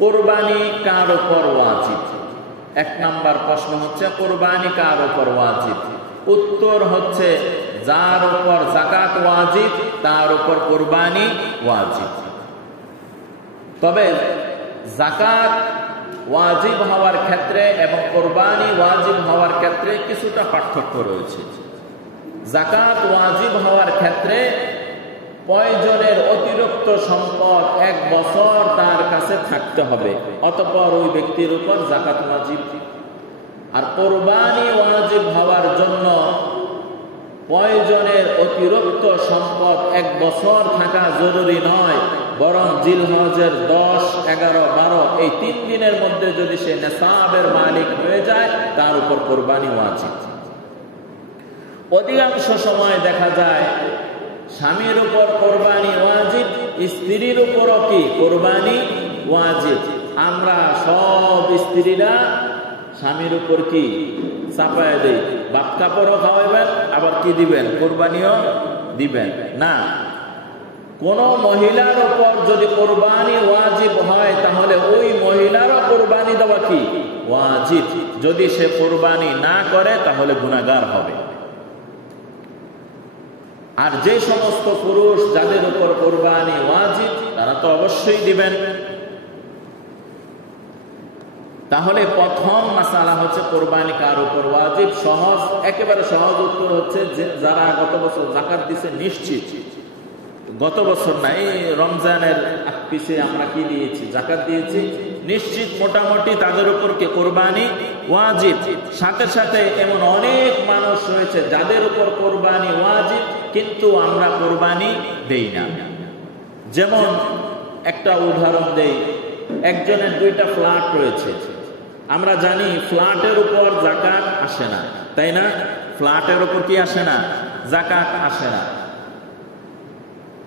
কোরবানি কার উপর ওয়াজিব? এক নাম্বার প্রশ্ন হচ্ছে কোরবানি কার উপর ওয়াজিব? উত্তর হচ্ছে যার উপর যাকাত ওয়াজিব তার উপর কোরবানি ওয়াজিব। তবে যাকাত ওয়াজিব হওয়ার ক্ষেত্রে এবং কোরবানি ওয়াজিব হওয়ার ক্ষেত্রে কিছুটা পার্থক্য রয়েছে। যাকাত ওয়াজিব হওয়ার ক্ষেত্রে প্রয়োজনের অতিরিক্ত সম্পদ 1 বছর তার কাছে থাকতে হবে, অতঃপর ওই ব্যক্তির উপর যাকাত ওয়াজিব। আর কোরবানি ওয়াজিব হওয়ার জন্য প্রয়োজনের অতিরিক্ত সম্পদ 1 বছর থাকা জরুরি নয়, বরং জিলহজের 10, 11, 12 এই 3 দিনের মধ্যে যদি সে নেসাবের মালিক হয়ে যায় তার উপর কোরবানি ওয়াজিব। অধিকাংশ সময় দেখা যায় স্বামীর উপর কোরবানি ওয়াজিব, স্ত্রীর উপরও কি কোরবানি ওয়াজিব। আমরা সব স্ত্রীরা স্বামীর উপর কি চাপায় দেই, ভাত কাপড়ও খাওয়াইবেন আবার কি দিবেন, কোরবানিও দিবেন না। কোন মহিলার উপর যদি কোরবানি ওয়াজিব হয় তাহলে ওই মহিলারও কোরবানি দেওয়া কি ওয়াজিব। যদি সে কোরবানি না করে তাহলে গুনাহগার হবে। আর যে সমস্ত পুরুষ যাদের উপর কোরবানি ওয়াজিব তারা তো অবশ্যই দিবেন। তাহলে প্রথম মাসালা হচ্ছে কোরবানি কার উপর ওয়াজিব। সহজ, একেবারে সহজ উত্তর হচ্ছে যে যারা গত বছর যাকাত দিয়েছে নিশ্চিত, গত বছর না এই রমজানের পিছে আমরা কি দিয়েছি, যাকাত দিয়েছি, নিশ্চিত মোটামুটি তাদের উপর কে কোরবানি ওয়াজিব। সাথে সাথে এমন অনেক মানুষ রয়েছে যাদের উপর কোরবানি ওয়াজিব কিন্তু আমরা কোরবানি দেই না। যেমন একটা উদাহরণ দেই, একজনের 2টা ফ্ল্যাট রয়েছে। আমরা জানি ফ্ল্যাটের উপর যাকাত আসে না, তাই না? ফ্ল্যাটের উপর কি আসে না, যাকাত আসে না।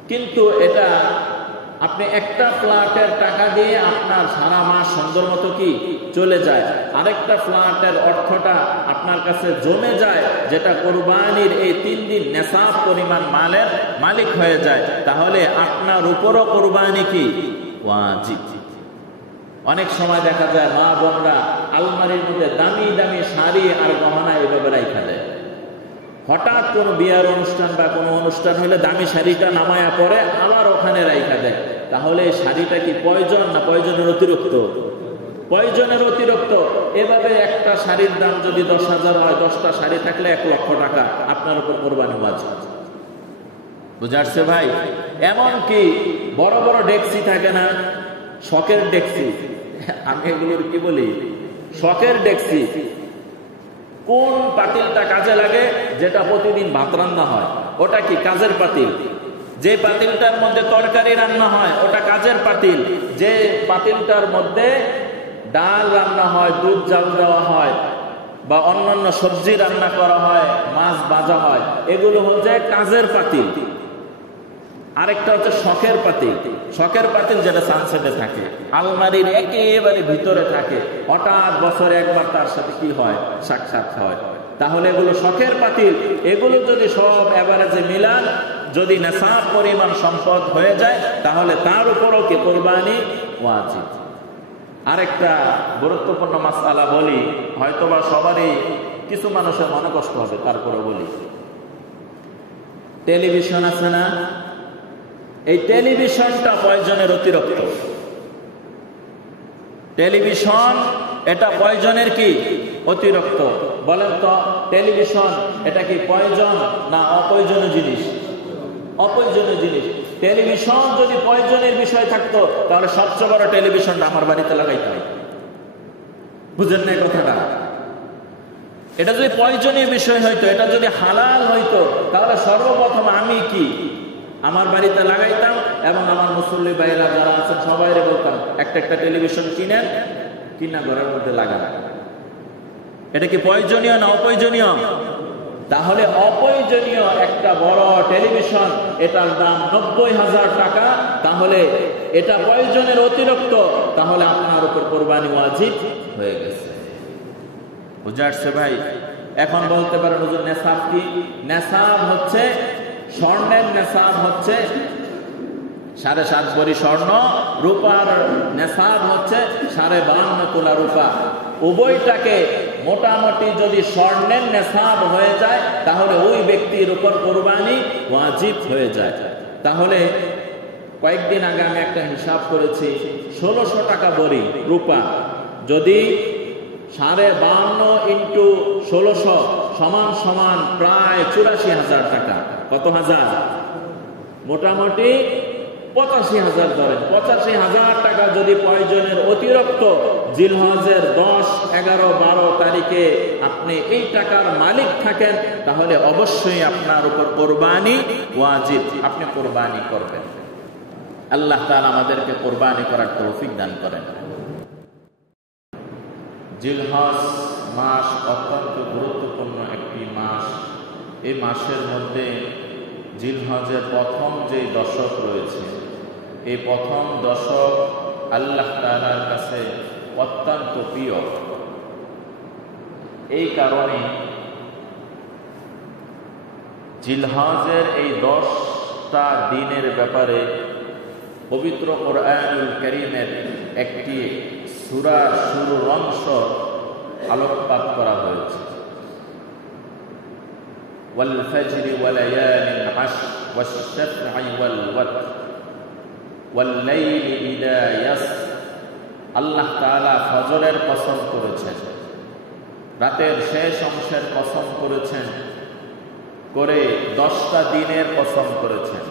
কিন্তু এটা আপনি একটা ফ্ল্যাটের টাকা দিয়ে আপনার সারা মাস সুন্দর মতো কি চলে যায়, আরেকটা ফ্ল্যাটের অর্থটা আপনার কাছে জমে যায়, যেটা কোরবানির এই 3 দিন নেসাব পরিমাণ মালের মালিক হয়ে যায়, তাহলে আপনার উপরও কোরবানি কি ওয়াজিব। অনেক সময় দেখা যায় মা বোনরা আলমারির মধ্যে দামি দামি শাড়ি আর গহনা এভাবে রাখা দেয়। হঠাৎ কোনো বিয়ার অনুষ্ঠান বা কোনো অনুষ্ঠান হলে দামি শাড়িটা নামায়া পরে আবার ওখানে রাখা দেয়। তাহলে শাড়িটা কি প্রয়োজন না প্রয়োজনের অতিরিক্ত? প্রয়োজনের অতিরিক্ত। এভাবে একটা শাড়ির দাম যদি 10,000 হয়, 10টা শাড়ি থাকলে 1 লক্ষ টাকা আপনার উপর কোরবানি ওয়াজিব। বুঝাচ্ছে ভাই? এমন কি বড় বড় ডেক্সি থাকে না, শখের ডেক্সি, আমি এগুলোর কি বলি, শখের ডেক্সি। কোন পাতিলটা কাজে লাগে? যেটা প্রতিদিন ভাত রান্না হয়, ওটা কি কাজের পাতিল। যে পাতিলটার মধ্যে তরকারি রান্না হয় ওটা কাজের পাতিল। যে পাতিলটার মধ্যে ডাল রান্না হয়, দুধ জাল দেওয়া হয় বা অন্যান্য সবজি রান্না করা হয়, মাছ ভাজা হয়, এগুলো হচ্ছে কাজের পাতিল। আরেকটা হচ্ছে শখের পাতিল। শখের পাতিল যেটা সানসেটে থাকে, আলমারির একেবারে ভিতরে থাকে, হঠাৎ বছরে একবার তার সাথে কি হয়, সাক্ষাৎ হয়। তাহলে এগুলো শখের পাতিল। এগুলো যদি সব এভারেজে মিলান, যদি নেসাব পরিমাণ সম্পদ হয়ে যায় তাহলে তার উপরও কি কোরবানি ওয়াজিব। আরেকটা গুরুত্বপূর্ণ মাসআলা বলি, হয়তোবা সবারই কিছু মানুষের মনে কষ্ট হবে, তারপরে বলি। টেলিভিশন আছে না, এই টেলিভিশনটা প্রয়োজনের অতিরিক্ত। টেলিভিশন এটা প্রয়োজনের কি অতিরিক্ত। বলেন তো টেলিভিশন এটা কি প্রয়োজন না অপ্রয়োজনীয় জিনিস? অপ্রয়োজনীয় জিনিস। টেলিভিশন যদি প্রয়োজনের বিষয় থাকতো তাহলে সবচেয়ে বড় টেলিভিশনটা আমার বাড়িতে লাগাইতে হয়। বুঝেন না কথাটা? এটা যদি প্রয়োজনীয় বিষয় হইতো, এটা যদি হালাল হইতো, তাহলে সর্বপ্রথম আমি কি আমার বাড়িতে লাগাইতাম এবং আমার মুসল্লি ভাইরা যারা আছেন সবাই বলতাম একটা একটা টেলিভিশন কিনেন, কিনা ঘরের মধ্যে লাগান। এটা কি প্রয়োজনীয় না অপ্রয়োজনীয়? তাহলে অপ্রয়োজনীয় একটা বড় টেলিভিশন, এটার দাম 90,000 টাকা, তাহলে এটা প্রয়োজনের অতিরিক্ত, তাহলে আপনার উপর কোরবানি ওয়াজিব হয়ে গেছে। বুঝে আসছে ভাই? এখন বলতে পারেন হুজুর নেসাব কি? নেসাব হচ্ছে, স্বর্ণের নেসাব হচ্ছে 7.5 ভরি স্বর্ণ, রূপার নেশাব হচ্ছে 52.5 তোলা রূপা। উভয়টাকে মোটামুটি যদি স্বর্ণের নেশাব হয়ে যায় তাহলে ওই ব্যক্তির উপর কোরবানি ওয়াজিব হয়ে যায়। তাহলে কয়েকদিন আগে আমি একটা হিসাব করেছি, 1600 টাকা ভরি রূপা যদি 52.5 ইন্টু 1600 সমান প্রায় 84,000 টাকা। কত হাজার? মোটামুটি 85,000 ধরেন। 85,000 টাকা যদি প্রয়োজনের অতিরিক্ত জিলহজের 10, 11, 12 তারিখে আপনি এই টাকার মালিক থাকেন তাহলে অবশ্যই আপনার উপর কোরবানি ওয়াজিব, আপনি কোরবানি করবেন। আল্লাহ তাআলা আমাদেরকে কোরবানি করার তৌফিক দান করেন। জিলহজ মাস অত্যন্ত গুরুত্বপূর্ণ একটি মাস। এই মাসের মধ্যে জিলহজের প্রথম যে দশক রয়েছে, এই প্রথম দশক আল্লাহ তাআলার কাছে অত্যন্ত প্রিয়। এই কারণে জিলহজের এই 10টা দিনের ব্যাপারে পবিত্র কোরআনুল কারীমের একটি সূরার শুরুর অংশ আলোকপাত করা হয়েছে। ওয়াল ফাজরি ওয়া লায়ালিন আশর ওয়াশ শাফঈ ওয়াল ওয়াতর ওয়াল লাইলি ইযা ইয়াসর। আল্লাহ তাআলা ফজরের কসম করেছেন, রাতের শেষ অংশের কসম করেছেন, করে 10টা দিনের কসম করেছেন।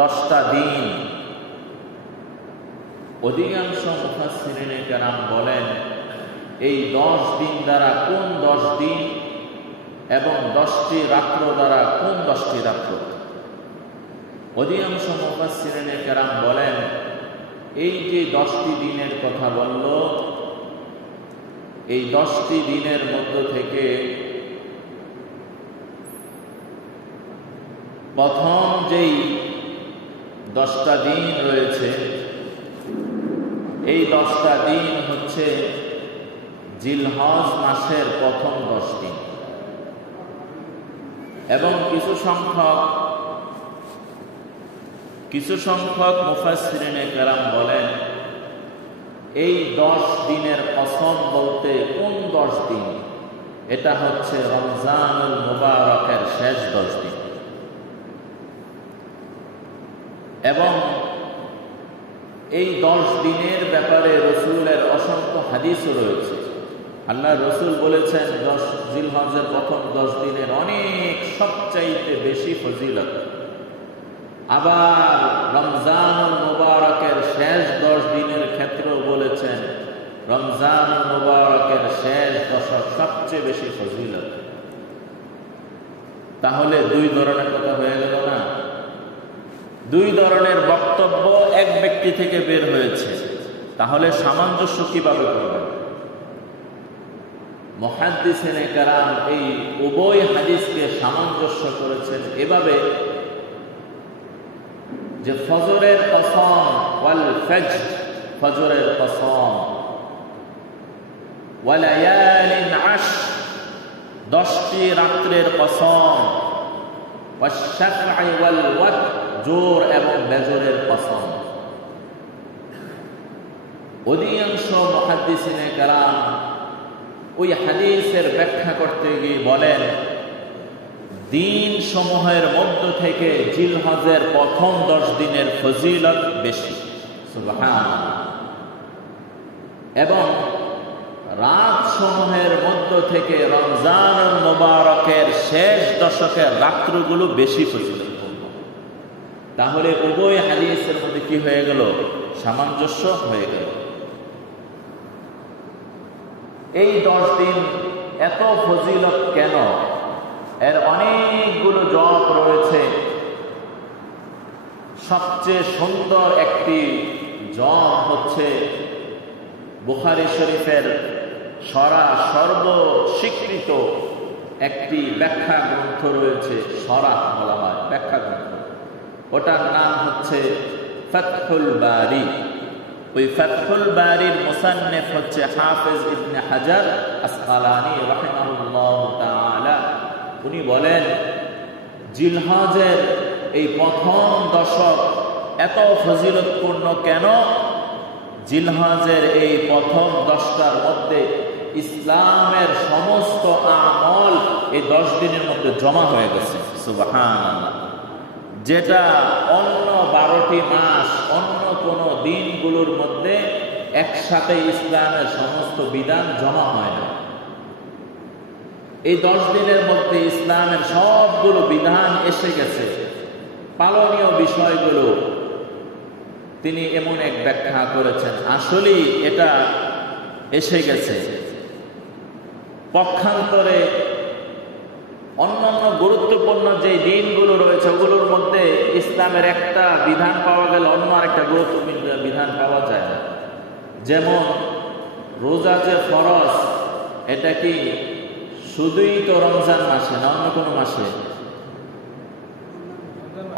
10টা দিন। অধিকাংশ মুফাসসিরিনে কেরাম বলেন এই 10 দিন দ্বারা কোন 10 দিন এবং 10টি রাত্র দ্বারা কোন 10টি রাত্র। অধিকাংশ মুফাসসিরিনে কেরাম বলেন এই যে 10টি দিনের কথা বলল, এই 10টি দিনের মধ্য থেকে প্রথম যেই 10টা দিন রয়েছে, এই 10টা দিন হচ্ছে জিলহজ মাসের প্রথম 10 দিন। এবং কিছু সংখ্যক মুফাসসিরিনে কেরাম বলেন এই 10 দিনের কসম বলতে কোন 10 দিন? এটা হচ্ছে রমজানুল মুবারকের শেষ 10 দিন। এবং এই 10 দিনের ব্যাপারে রসুলের অসংখ্য হাদিসও রয়েছে। আল্লাহ রসুল বলেছেন জিলহজের প্রথম 10 দিনের অনেক সবচাইতে বেশি ফজিলত। আবার রমজানুল মুবারকের শেষ 10 দিনের ক্ষেত্রেও বলেছেন রমজানুল মুবারকের শেষ দশক সবচেয়ে বেশি ফজিলত। তাহলে 2 ধরনের কথা হয়ে গেল না? 2 ধরনের বক্তব্য এক ব্যক্তি থেকে বের হয়েছে। তাহলে সামঞ্জস্য কিভাবে করবেন? মুহাদ্দিসিনে কেরাম এই উভয় হাদিসকে সামঞ্জস্য করেছেন এভাবে যে ফজরের কসম ওয়াল ফাজর, ফজরের কসম, ওয়া লায়ালিন আশর, 10টি রাত্রের কসম, ওয়াশ শাফঈ ওয়াল ওয়াতর, জোর এবং বেজরের কসম। অধিকাংশ মুহাদ্দিসিনে কেরাম ওই হাদিসের ব্যাখ্যা করতে গিয়ে বলেন দিন সমূহের মধ্য থেকে জিলহজের প্রথম 10 দিনের ফজিলত বেশি। সুবহানাল্লাহ। এবং রাত সমূহের মধ্য থেকে রমজানুল মুবারকের শেষ দশকের রাত্রগুলো বেশি ফজিলত। তাহলে উভয় হাদিসের মধ্যে কি হয়ে গেল? সামঞ্জস্য হয়ে গেল। এই 10 দিন এত ফজিলত কেন? এর অনেকগুলো জবাব রয়েছে। সবচেয়ে সুন্দর একটি জবাব হচ্ছে বুখারী শরীফের সর্বস্বীকৃত একটি ব্যাখ্যা গ্রন্থ রয়েছে, শরাহ বলা হয়, ব্যাখ্যা গ্রন্থ। ওটার নাম হচ্ছে ফাতহুল বারী। ওই ফাতহুল বারীর মুসান্নিফ হচ্ছে হাফেজ ইবনে হাজার আসকালানী রাহিমাহুল্লাহ তাআলা। উনি বলেন জিলহজের এই প্রথম দশক এত ফজিলতপূর্ণ কেন? জিলহজের এই প্রথম 10টার মধ্যে ইসলামের সমস্ত আমল এই 10 দিনের মধ্যে জমা হয়ে গেছে। সুবহানাল্লাহ। যেটা অন্য 12টি মাস অন্য কোন দিনগুলোর মধ্যে একসাথে ইসলামের সমস্ত বিধান জমা হয় না। এই 10 দিনের মধ্যে ইসলামের সবগুলো বিধান এসে গেছে। পালনীয় বিষয়গুলো তিনি এমন এক ব্যাখ্যা করেছেন, আসলেই এটা এসে গেছে। পক্ষান্তরে অন্যান্য গুরুত্বপূর্ণ যে দিনগুলো রয়েছে ওগুলোর মধ্যে ইসলামের একটা বিধান পাওয়া গেলে অন্য আরেকটা গুরুত্বপূর্ণ বিধান পাওয়া যায় না। যেমন রোজা যে ফরজ, এটা কি শুধুই তো রমজান মাসে না অন্য কোনো মাসে?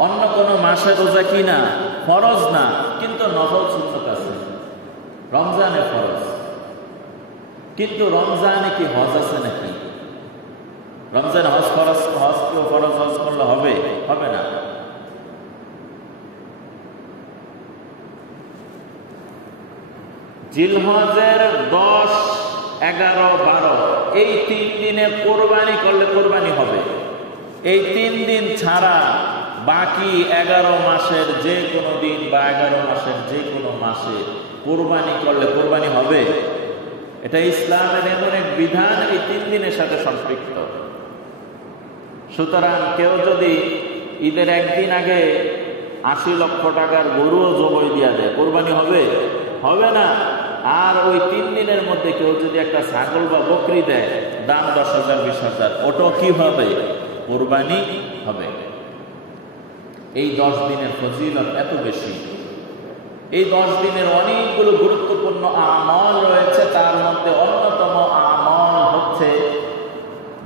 অন্য কোনো মাসে রোজা কি না ফরজ না, কিন্তু নফল সুন্নত আছে। রমজানে ফরজ, কিন্তু রমজানে কি হজ আছে নাকি? রমজানে হজ ফরজ, হজ করলে হবে? হবে না। জিলহজের 10, 11, 12 এই 3 দিনে কোরবানি করলে কোরবানি হবে। এই 3 দিন ছাড়া বাকি 11 মাসের যে কোনো দিন বা 11 মাসের যে কোনো মাসে কোরবানি করলে কোরবানি হবে। এটা ইসলামের এমন এক বিধান এই 3 দিনের সাথে সম্পৃক্ত। সুতরাং কেউ যদি ঈদের একদিন আগে 80 লক্ষ টাকার গরুও জবাই দিয়া দেয়, কোরবানি হবে? হবে না। আর ওই 3 দিনের মধ্যে কেউ যদি একটা ছাগল বা বকরি দেয়, দাম 10,000, 20,000, ওটাও কি হবে? কোরবানি হবে। এই 10 দিনের ফজিলত এত বেশি। এই 10 দিনের অনেকগুলো গুরুত্বপূর্ণ আমল রয়েছে। তার মধ্যে অন্যতম আমল হচ্ছে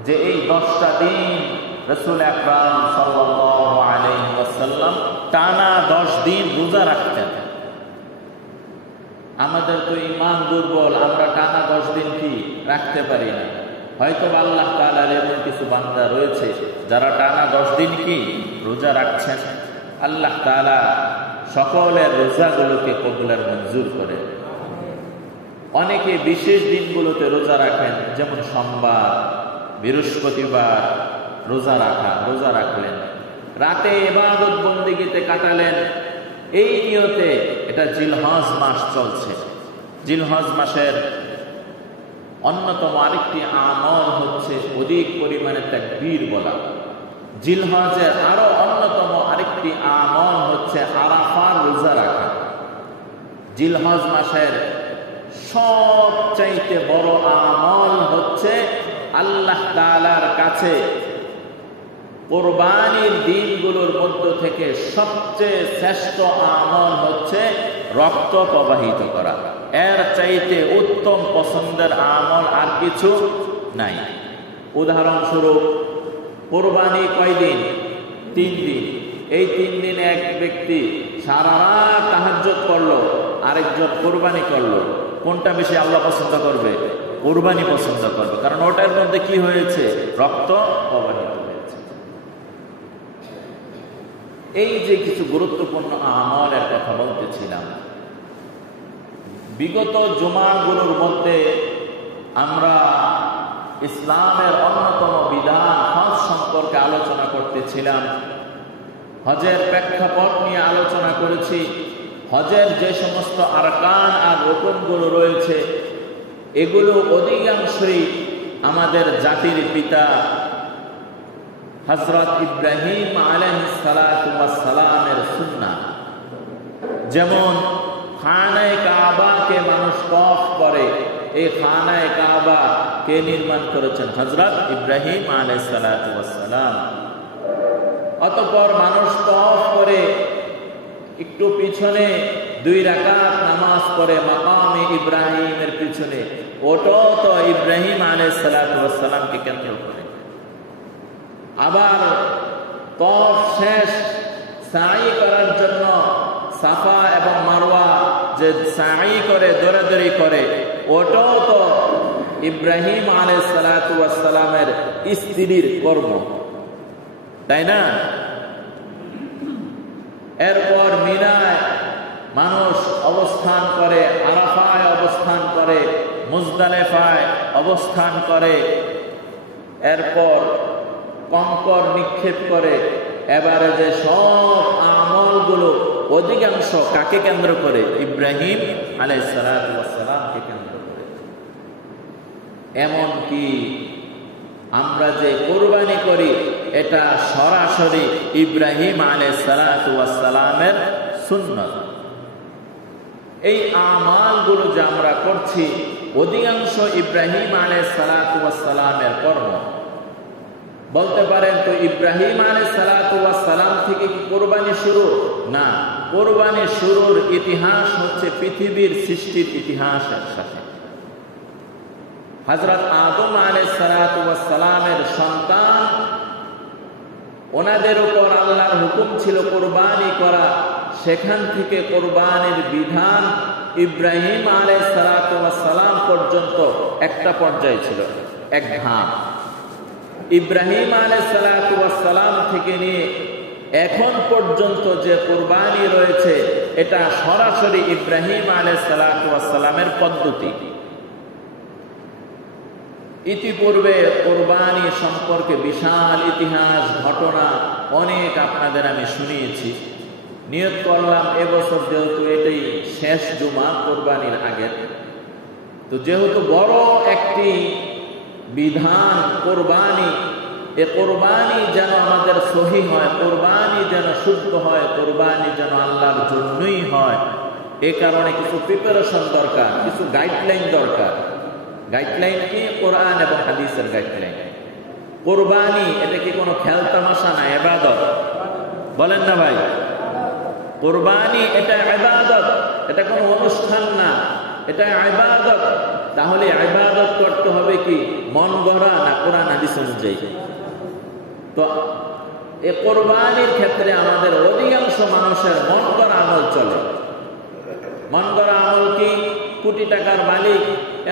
যে এই 10টা দিন রাসূল আকরাম সাল্লাল্লাহু আলাইহি ওয়াসাল্লাম টানা 10 দিন রোজা রাখতেন। আমাদের তো ঈমান দুর্বল, আমরা টানা 10 দিন কি রাখতে পারি না। হয়তো আল্লাহ তাআলার এমন কিছু বান্দা রয়েছে যারা টানা 10 দিন কি রোজা রাখছেন। আল্লাহ তাআলা সকলের রোজাগুলোকে কবুলের মঞ্জুর করে। অনেকে বিশেষ দিনগুলোতে রোজা রাখেন, যেমন সোমবার, বৃহস্পতিবার রোজা রাখলেন, রাতে ইবাদত বন্দেগীতে কাটালেন এই নিয়তে। এটা জিলহজ মাস চলছে। জিলহজ মাসের অন্যতম আরেকটি আমল হচ্ছে অধিক পরিমাণে তাকবীর বলা। জিলহজের আরো অন্যতম আরেকটি আমল হচ্ছে আরাফার রোজা রাখা। জিলহজ মাসের সবচাইতে বড় আমল হচ্ছে আল্লাহ তাআলার কাছে কোরবানির দিনগুলোর মধ্য থেকে সবচেয়ে শ্রেষ্ঠ আমল হচ্ছে রক্ত প্রবাহিত করা। এর চাইতে উত্তম পছন্দের আমল আর কিছু নাই। উদাহরণস্বরূপ, কোরবানি কয়দিন? 3 দিন। এই 3 দিনে এক ব্যক্তি সারা রাত তাহাজ্জুদ করলো, আরেকজন কোরবানি করলো, কোনটা বেশি আল্লাহ পছন্দ করবে? কোরবানি পছন্দ করবে, কারণ ওটার মধ্যে কি হয়েছে? রক্ত প্রবাহিত হয়েছে। এই যে কিছু গুরুত্বপূর্ণ আমলের কথা বলতেছিলাম, বিগত জুমাগুলোর মধ্যে আমরা ইসলামের অন্যতম বিধান হজ সম্পর্কে আলোচনা করতেছিলাম। হজের প্রেক্ষাপট নিয়ে আলোচনা করেছি। হজের যে সমস্ত আরকান আর রুকনগুলো রয়েছে, এগুলো অধিকাংশই আমাদের জাতির পিতা হযরত ইব্রাহিম আলাইহিস সালাতু ওয়াস সালামের সুন্নাহ। যেমন খানায়ে কাবাকে মানুষ তওয়াফ করে, এই খানায়ে কাবা কে নির্মাণ করেছেন? হযরত ইব্রাহিম আলাইহিস সালাতু ওয়াস সালাম। অতঃপর মানুষ তওয়াফ করে একটু পিছনে 2 রাকাত নামাজ পড়ে মাকামে ইব্রাহিমের পিছনে, ওটাও তো ইব্রাহিম আলাইহিস সালাতু ওয়াস সালামকে কেন্দ্র করে। আবার তওয়াফ শেষ সাই করার জন্য সাফা এবং মারওয়া যে সাই করে, দৌড়াদৌড়ি করে, ওটাও তো ইব্রাহিম আলাইহিস সালাতু ওয়াস সালামের স্ত্রীর কর্ম, তাই না? এরপর মিনায় মানুষ অবস্থান করে, আরাফায় অবস্থান করে, মুজদালিফায় অবস্থান করে, এরপর কঙ্কর নিক্ষেপ করে। এবারে যে সব আমলগুলো অধিকাংশ কাকে কেন্দ্র করে? ইব্রাহিম আলাইহিস সালাতু ওয়াস সালামকে কেন্দ্র করে। এমনকি আমরা যে কোরবানি করি এটা সরাসরি ইব্রাহিম আলাইহিস সালাতু ওয়াস সালামের সুন্নাত। এই আমালগুলো যে আমরা করছি অধিকাংশ ইব্রাহিম আলাইহিস সালাতু ওয়াস সালামের কর্ম। বলতে পারেন তো ইব্রাহিম আলাইহিস সালাতু ওয়াস সালাম থেকে কি কোরবানি শুরু? না, কোরবানি শুরুর ইতিহাস হচ্ছে পৃথিবীর সৃষ্টির ইতিহাসের সাথে। হযরত আদম আলাইহিস সালাতু ওয়াস সালামের সন্তান, ওনাদের উপর আল্লাহর হুকুম ছিল কোরবানি করা। সেখান থেকে কোরবানির বিধান ইব্রাহিম আলাইহিস সালাতু ওয়াস সালাম পর্যন্ত একটা পর্যায়ে ছিল, এক ধাপ। ইব্রাহিম আলাইহিস সালাতু ওয়াস সালাম থেকে নিয়ে এখন পর্যন্ত যে কোরবানি রয়েছে এটা সরাসরি ইব্রাহিম আলাইহিস সালাতু ওয়াস সালামের পদ্ধতি। ইতিপূর্বে কোরবানি সম্পর্কে বিশাল ইতিহাস, ঘটনা অনেক আপনাদের আমি শুনিয়েছি। নিয়ত করলাম এবছর যেহেতু এটাই শেষ জুমা কোরবানির আগে, তো যেহেতু বড় একটি বিধান কোরবানি, এ কোরবানি যেন আমাদের সহি হয়, কোরবানি যেন শুদ্ধ হয়, কোরবানি যেন আল্লাহর জন্যই হয়, এ কারণে কিছু প্রিপারেশন দরকার, কিছু গাইডলাইন দরকার। গাইডলাইন কি? কোরআন এবং হাদিসের গাইডলাইন। কোরবানি এটা কি কোনো খেলতামাশা না, ইবাদত? বলেন না ভাই, কোরবানি এটা ইবাদত, এটা কোনো অনুষ্ঠান না, এটা ইবাদত। তাহলে ইবাদত করতে হবে কি মন গড়া না কোরআন হাদিস অনুযায়ী? তো এই কোরবানির ক্ষেত্রে আমাদের অধিকাংশ মানুষের মন গড়া আমল চলে। মন গড়া আমল কি? কোটি টাকার মালিক,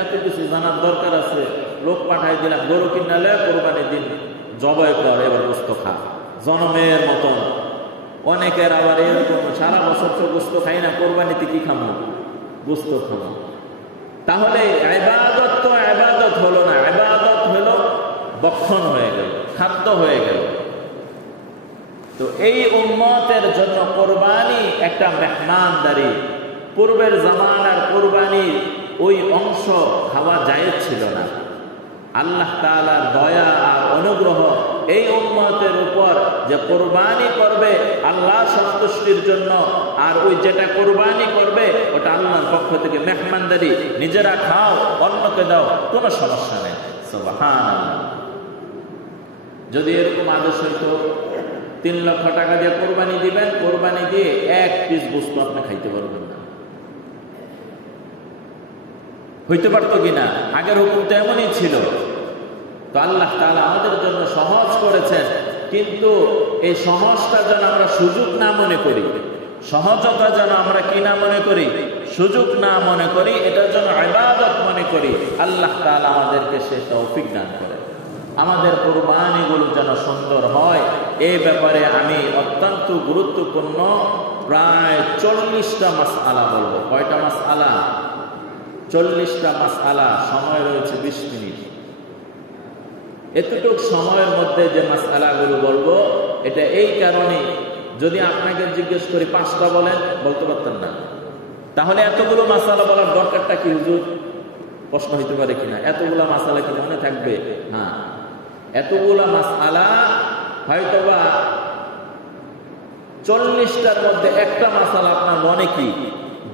এত কিছু জানার দরকার আছে, লোক পাঠাই দিলাম, গরু কিনালে কোরবানির দিন জবাই কর, এবার গোস্ত খা জনমের মতন। অনেকের আবার এরকম সারা বছর তো গোস্ত খাই না, কোরবানিতে কি খাবো? গোস্ত খাবো। তাহলে ইবাদত তো ইবাদত হলো না, ইবাদত হলো বক্ষণ হয়ে গেল, খাদ্য হয়ে গেল। তো এই উম্মতের জন্য কোরবানি একটা মেহমানদারি। পূর্বের জামানার কোরবানি ওই অংশ খাওয়া জায়েজ ছিল না। আল্লাহ তাআলার দয়া আর অনুগ্রহ এই উম্মতের উপর যে কোরবানি করবে আল্লাহ সন্তুষ্টির জন্য, আর ওই যেটা কোরবানি করবে ওটা আল্লাহর পক্ষ থেকে মেহমানদারি, নিজেরা খাও অন্যকে দাও, কোনো সমস্যা নেই। সুবহানাল্লাহ। যদি এরকম আদেশ হইতো 3 লক্ষ টাকা দিয়ে কোরবানি দিবেন, কোরবানি দিয়ে এক পিস বস্তু আপনি খাইতে পারবেন না, হইতে পারতো কিনা? আগের হুকুম তো এমনই ছিল। তো আল্লাহ তাআলা আমাদের জন্য সহজ করেছেন, কিন্তু এই সহজটা যেন আমরা সুযোগ না মনে করি, সহজতা যেন আমরা কি না মনে করি? সুযোগ না মনে করি, এটার জন্য ইবাদত মনে করি। আল্লাহ তাআলা আমাদেরকে সে তৌফিক দান করে। আমাদের কোরবানিগুলো যেন সুন্দর হয়, এই ব্যাপারে আমি অত্যন্ত গুরুত্বপূর্ণ প্রায় 40টা মাসআলা বলবো। কয়টা মাসআলা? 40টা মাসআলা। সময় রয়েছে 20 মিনিট। এতটুক সময়ের মধ্যে যে মাসআলাগুলো বলবো এটা এই কারণে, যদি আপনাকে জিজ্ঞেস করি 5টা বলেন, বলতে পারতেন না। তাহলে এতগুলো মাসআলা বলার দরকারটা কি হুজুর? প্রশ্ন হইতে পারে কিনা, এতগুলো মাসআলা কি মনে থাকবে? হ্যাঁ, এতগুলো মাসআলা হয়তোবা 40টার মধ্যে একটা মাসআলা আপনার মনে কি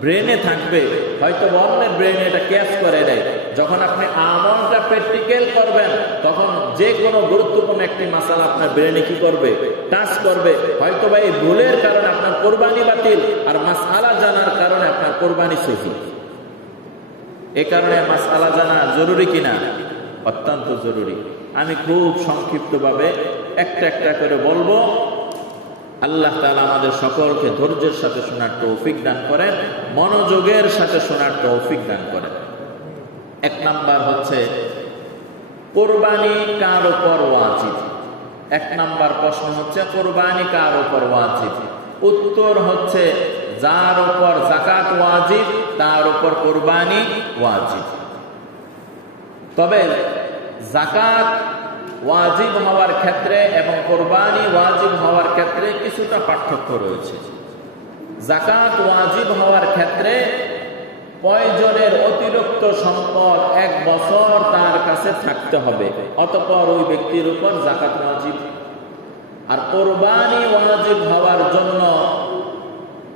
ব্রেনে থাকবে, হয়তো অন্যের ব্রেনে এটা ক্যাচ করে দেয়। যখন আপনি আমলটা প্র্যাকটিক্যাল করবেন তখন যে কোনো গুরুত্বপূর্ণ একটি মাসআলা আপনার ব্রেনে কি করবে? টাচ করবে। হয়তো বা এই ভুলের কারণে আপনার কোরবানি বাতিল, আর মাসআলা জানার কারণে আপনার কোরবানি সহিহ। এ কারণে মাসআলা জানা জরুরি কিনা? অত্যন্ত জরুরি। আমি খুব সংক্ষিপ্তভাবে একটা একটা করে বলবো। আল্লাহ তাআলা আমাদের সকলকে ধৈর্যের সাথে শোনার তৌফিক দান করেন, মনোযোগের সাথে শোনার তৌফিক দান করেন। 1 নাম্বার হচ্ছে কোরবানি কার উপর ওয়াজিব। 1 নাম্বার প্রশ্ন হচ্ছে কোরবানি কার উপর ওয়াজিব? উত্তর হচ্ছে যার উপর যাকাত ওয়াজিব তার উপর কুরবানি ওয়াজিব। তবে যাকাত ওয়াজিব হওয়ার ক্ষেত্রে এবং কুরবানি ওয়াজিব হওয়ার ক্ষেত্রে কিছুটা পার্থক্য রয়েছে। যাকাত ওয়াজিব হওয়ার ক্ষেত্রে প্রয়োজনের অতিরিক্ত সম্পদ 1 বছর তার কাছে থাকতে হবে, অতঃপর ওই ব্যক্তির উপর যাকাত ওয়াজিব। আর কুরবানি ওয়াজিব হওয়ার জন্য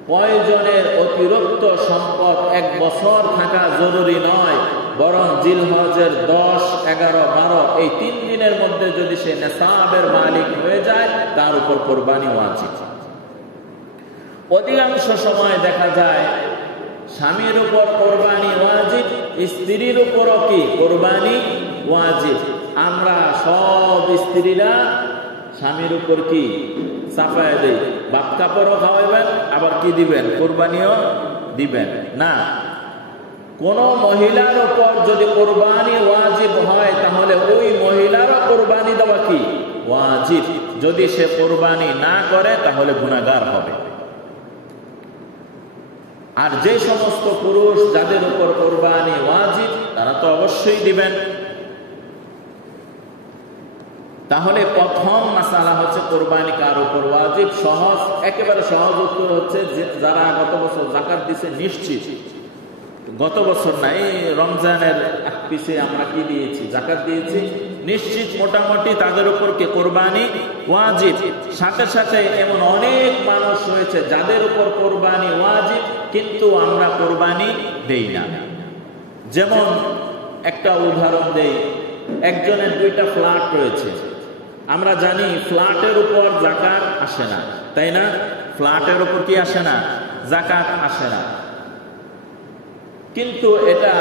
প্রয়োজনের অতিরিক্ত সম্পদ 1 বছর থাকা জরুরি নয়, বরং জিলহজের 10, 11, 12 এই 3 দিনের মধ্যে যদি সে নেসাবের মালিক হয়ে যায় তার উপর কুরবানি ওয়াজিব। অধিকাংশ সময় দেখা যায় স্বামীর উপর কুরবানি ওয়াজিব, স্ত্রীর উপরও কি কুরবানি ওয়াজিব। আমরা সব স্ত্রীরা স্বামীর উপর কি চাপায় দেই, বাপ কাপড়ও খাওয়াইবেন আবার কি দিবেন, কুরবানিও দিবেন না। কোন মহিলার উপর যদি কুরবানি ওয়াজিব হয় তাহলে ওই মহিলারও কুরবানি দেওয়া কি ওয়াজিব। যদি সে কুরবানি না করে তাহলে গুনাহগার হবে। আর যে সমস্ত পুরুষ যাদের উপর কুরবানি ওয়াজিব তারা তো অবশ্যই দিবেন। তাহলে প্রথম মাসালা হচ্ছে কুরবানি কার উপর ওয়াজিব। সহজ, একেবারে সহজ উত্তর হচ্ছে যারা গত বছর যাকাত দিছে নিশ্চিত, গত বছর না এই রমজানের পিছে আমরা কি দিয়েছি, যাকাত দিয়েছি, নিশ্চিত মোটামুটি তাদের উপর কি কুরবানি ওয়াজিব। সাথে সাথে এমন অনেক মানুষ রয়েছে যাদের উপর কুরবানি ওয়াজিব কিন্তু আমরা কুরবানি দেই না। যেমন একটা উদাহরণ দেই, একজনের 2টা ফ্ল্যাট রয়েছে। আমরা জানি ফ্ল্যাটের উপর যাকাত আসে না, তাই না? ফ্ল্যাটের উপর কি আসে না, যাকাত আসে না। কিন্তু এটা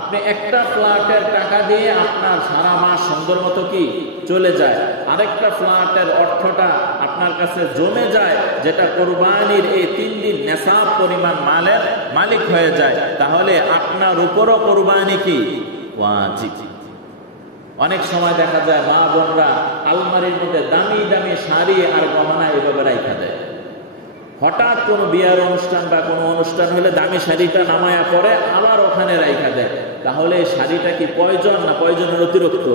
আপনি একটা ফ্ল্যাটের টাকা দিয়ে আপনার সারা মাস সুন্দর মতো কি চলে যায়, আরেকটা ফ্ল্যাটের অর্থটা আপনার কাছে জমে যায়, যেটা কুরবানির এই 3 দিন নেসাব পরিমাণ মালের মালিক হয়ে যায়, তাহলে আপনার উপরও কুরবানি কি ওয়াজিব। অনেক সময় দেখা যায় মা বোনরা আলমারির মধ্যে দামি দামি শাড়ি আর গহনা এভাবে রাখা দেয়। হঠাৎ কোনো বিয়ার অনুষ্ঠান বা কোনো অনুষ্ঠান হলে দামি শাড়িটা নামায়া পরে আবার ওখানে রাখা দেয়। তাহলে শাড়িটা কি প্রয়োজন না প্রয়োজনের অতিরিক্ত?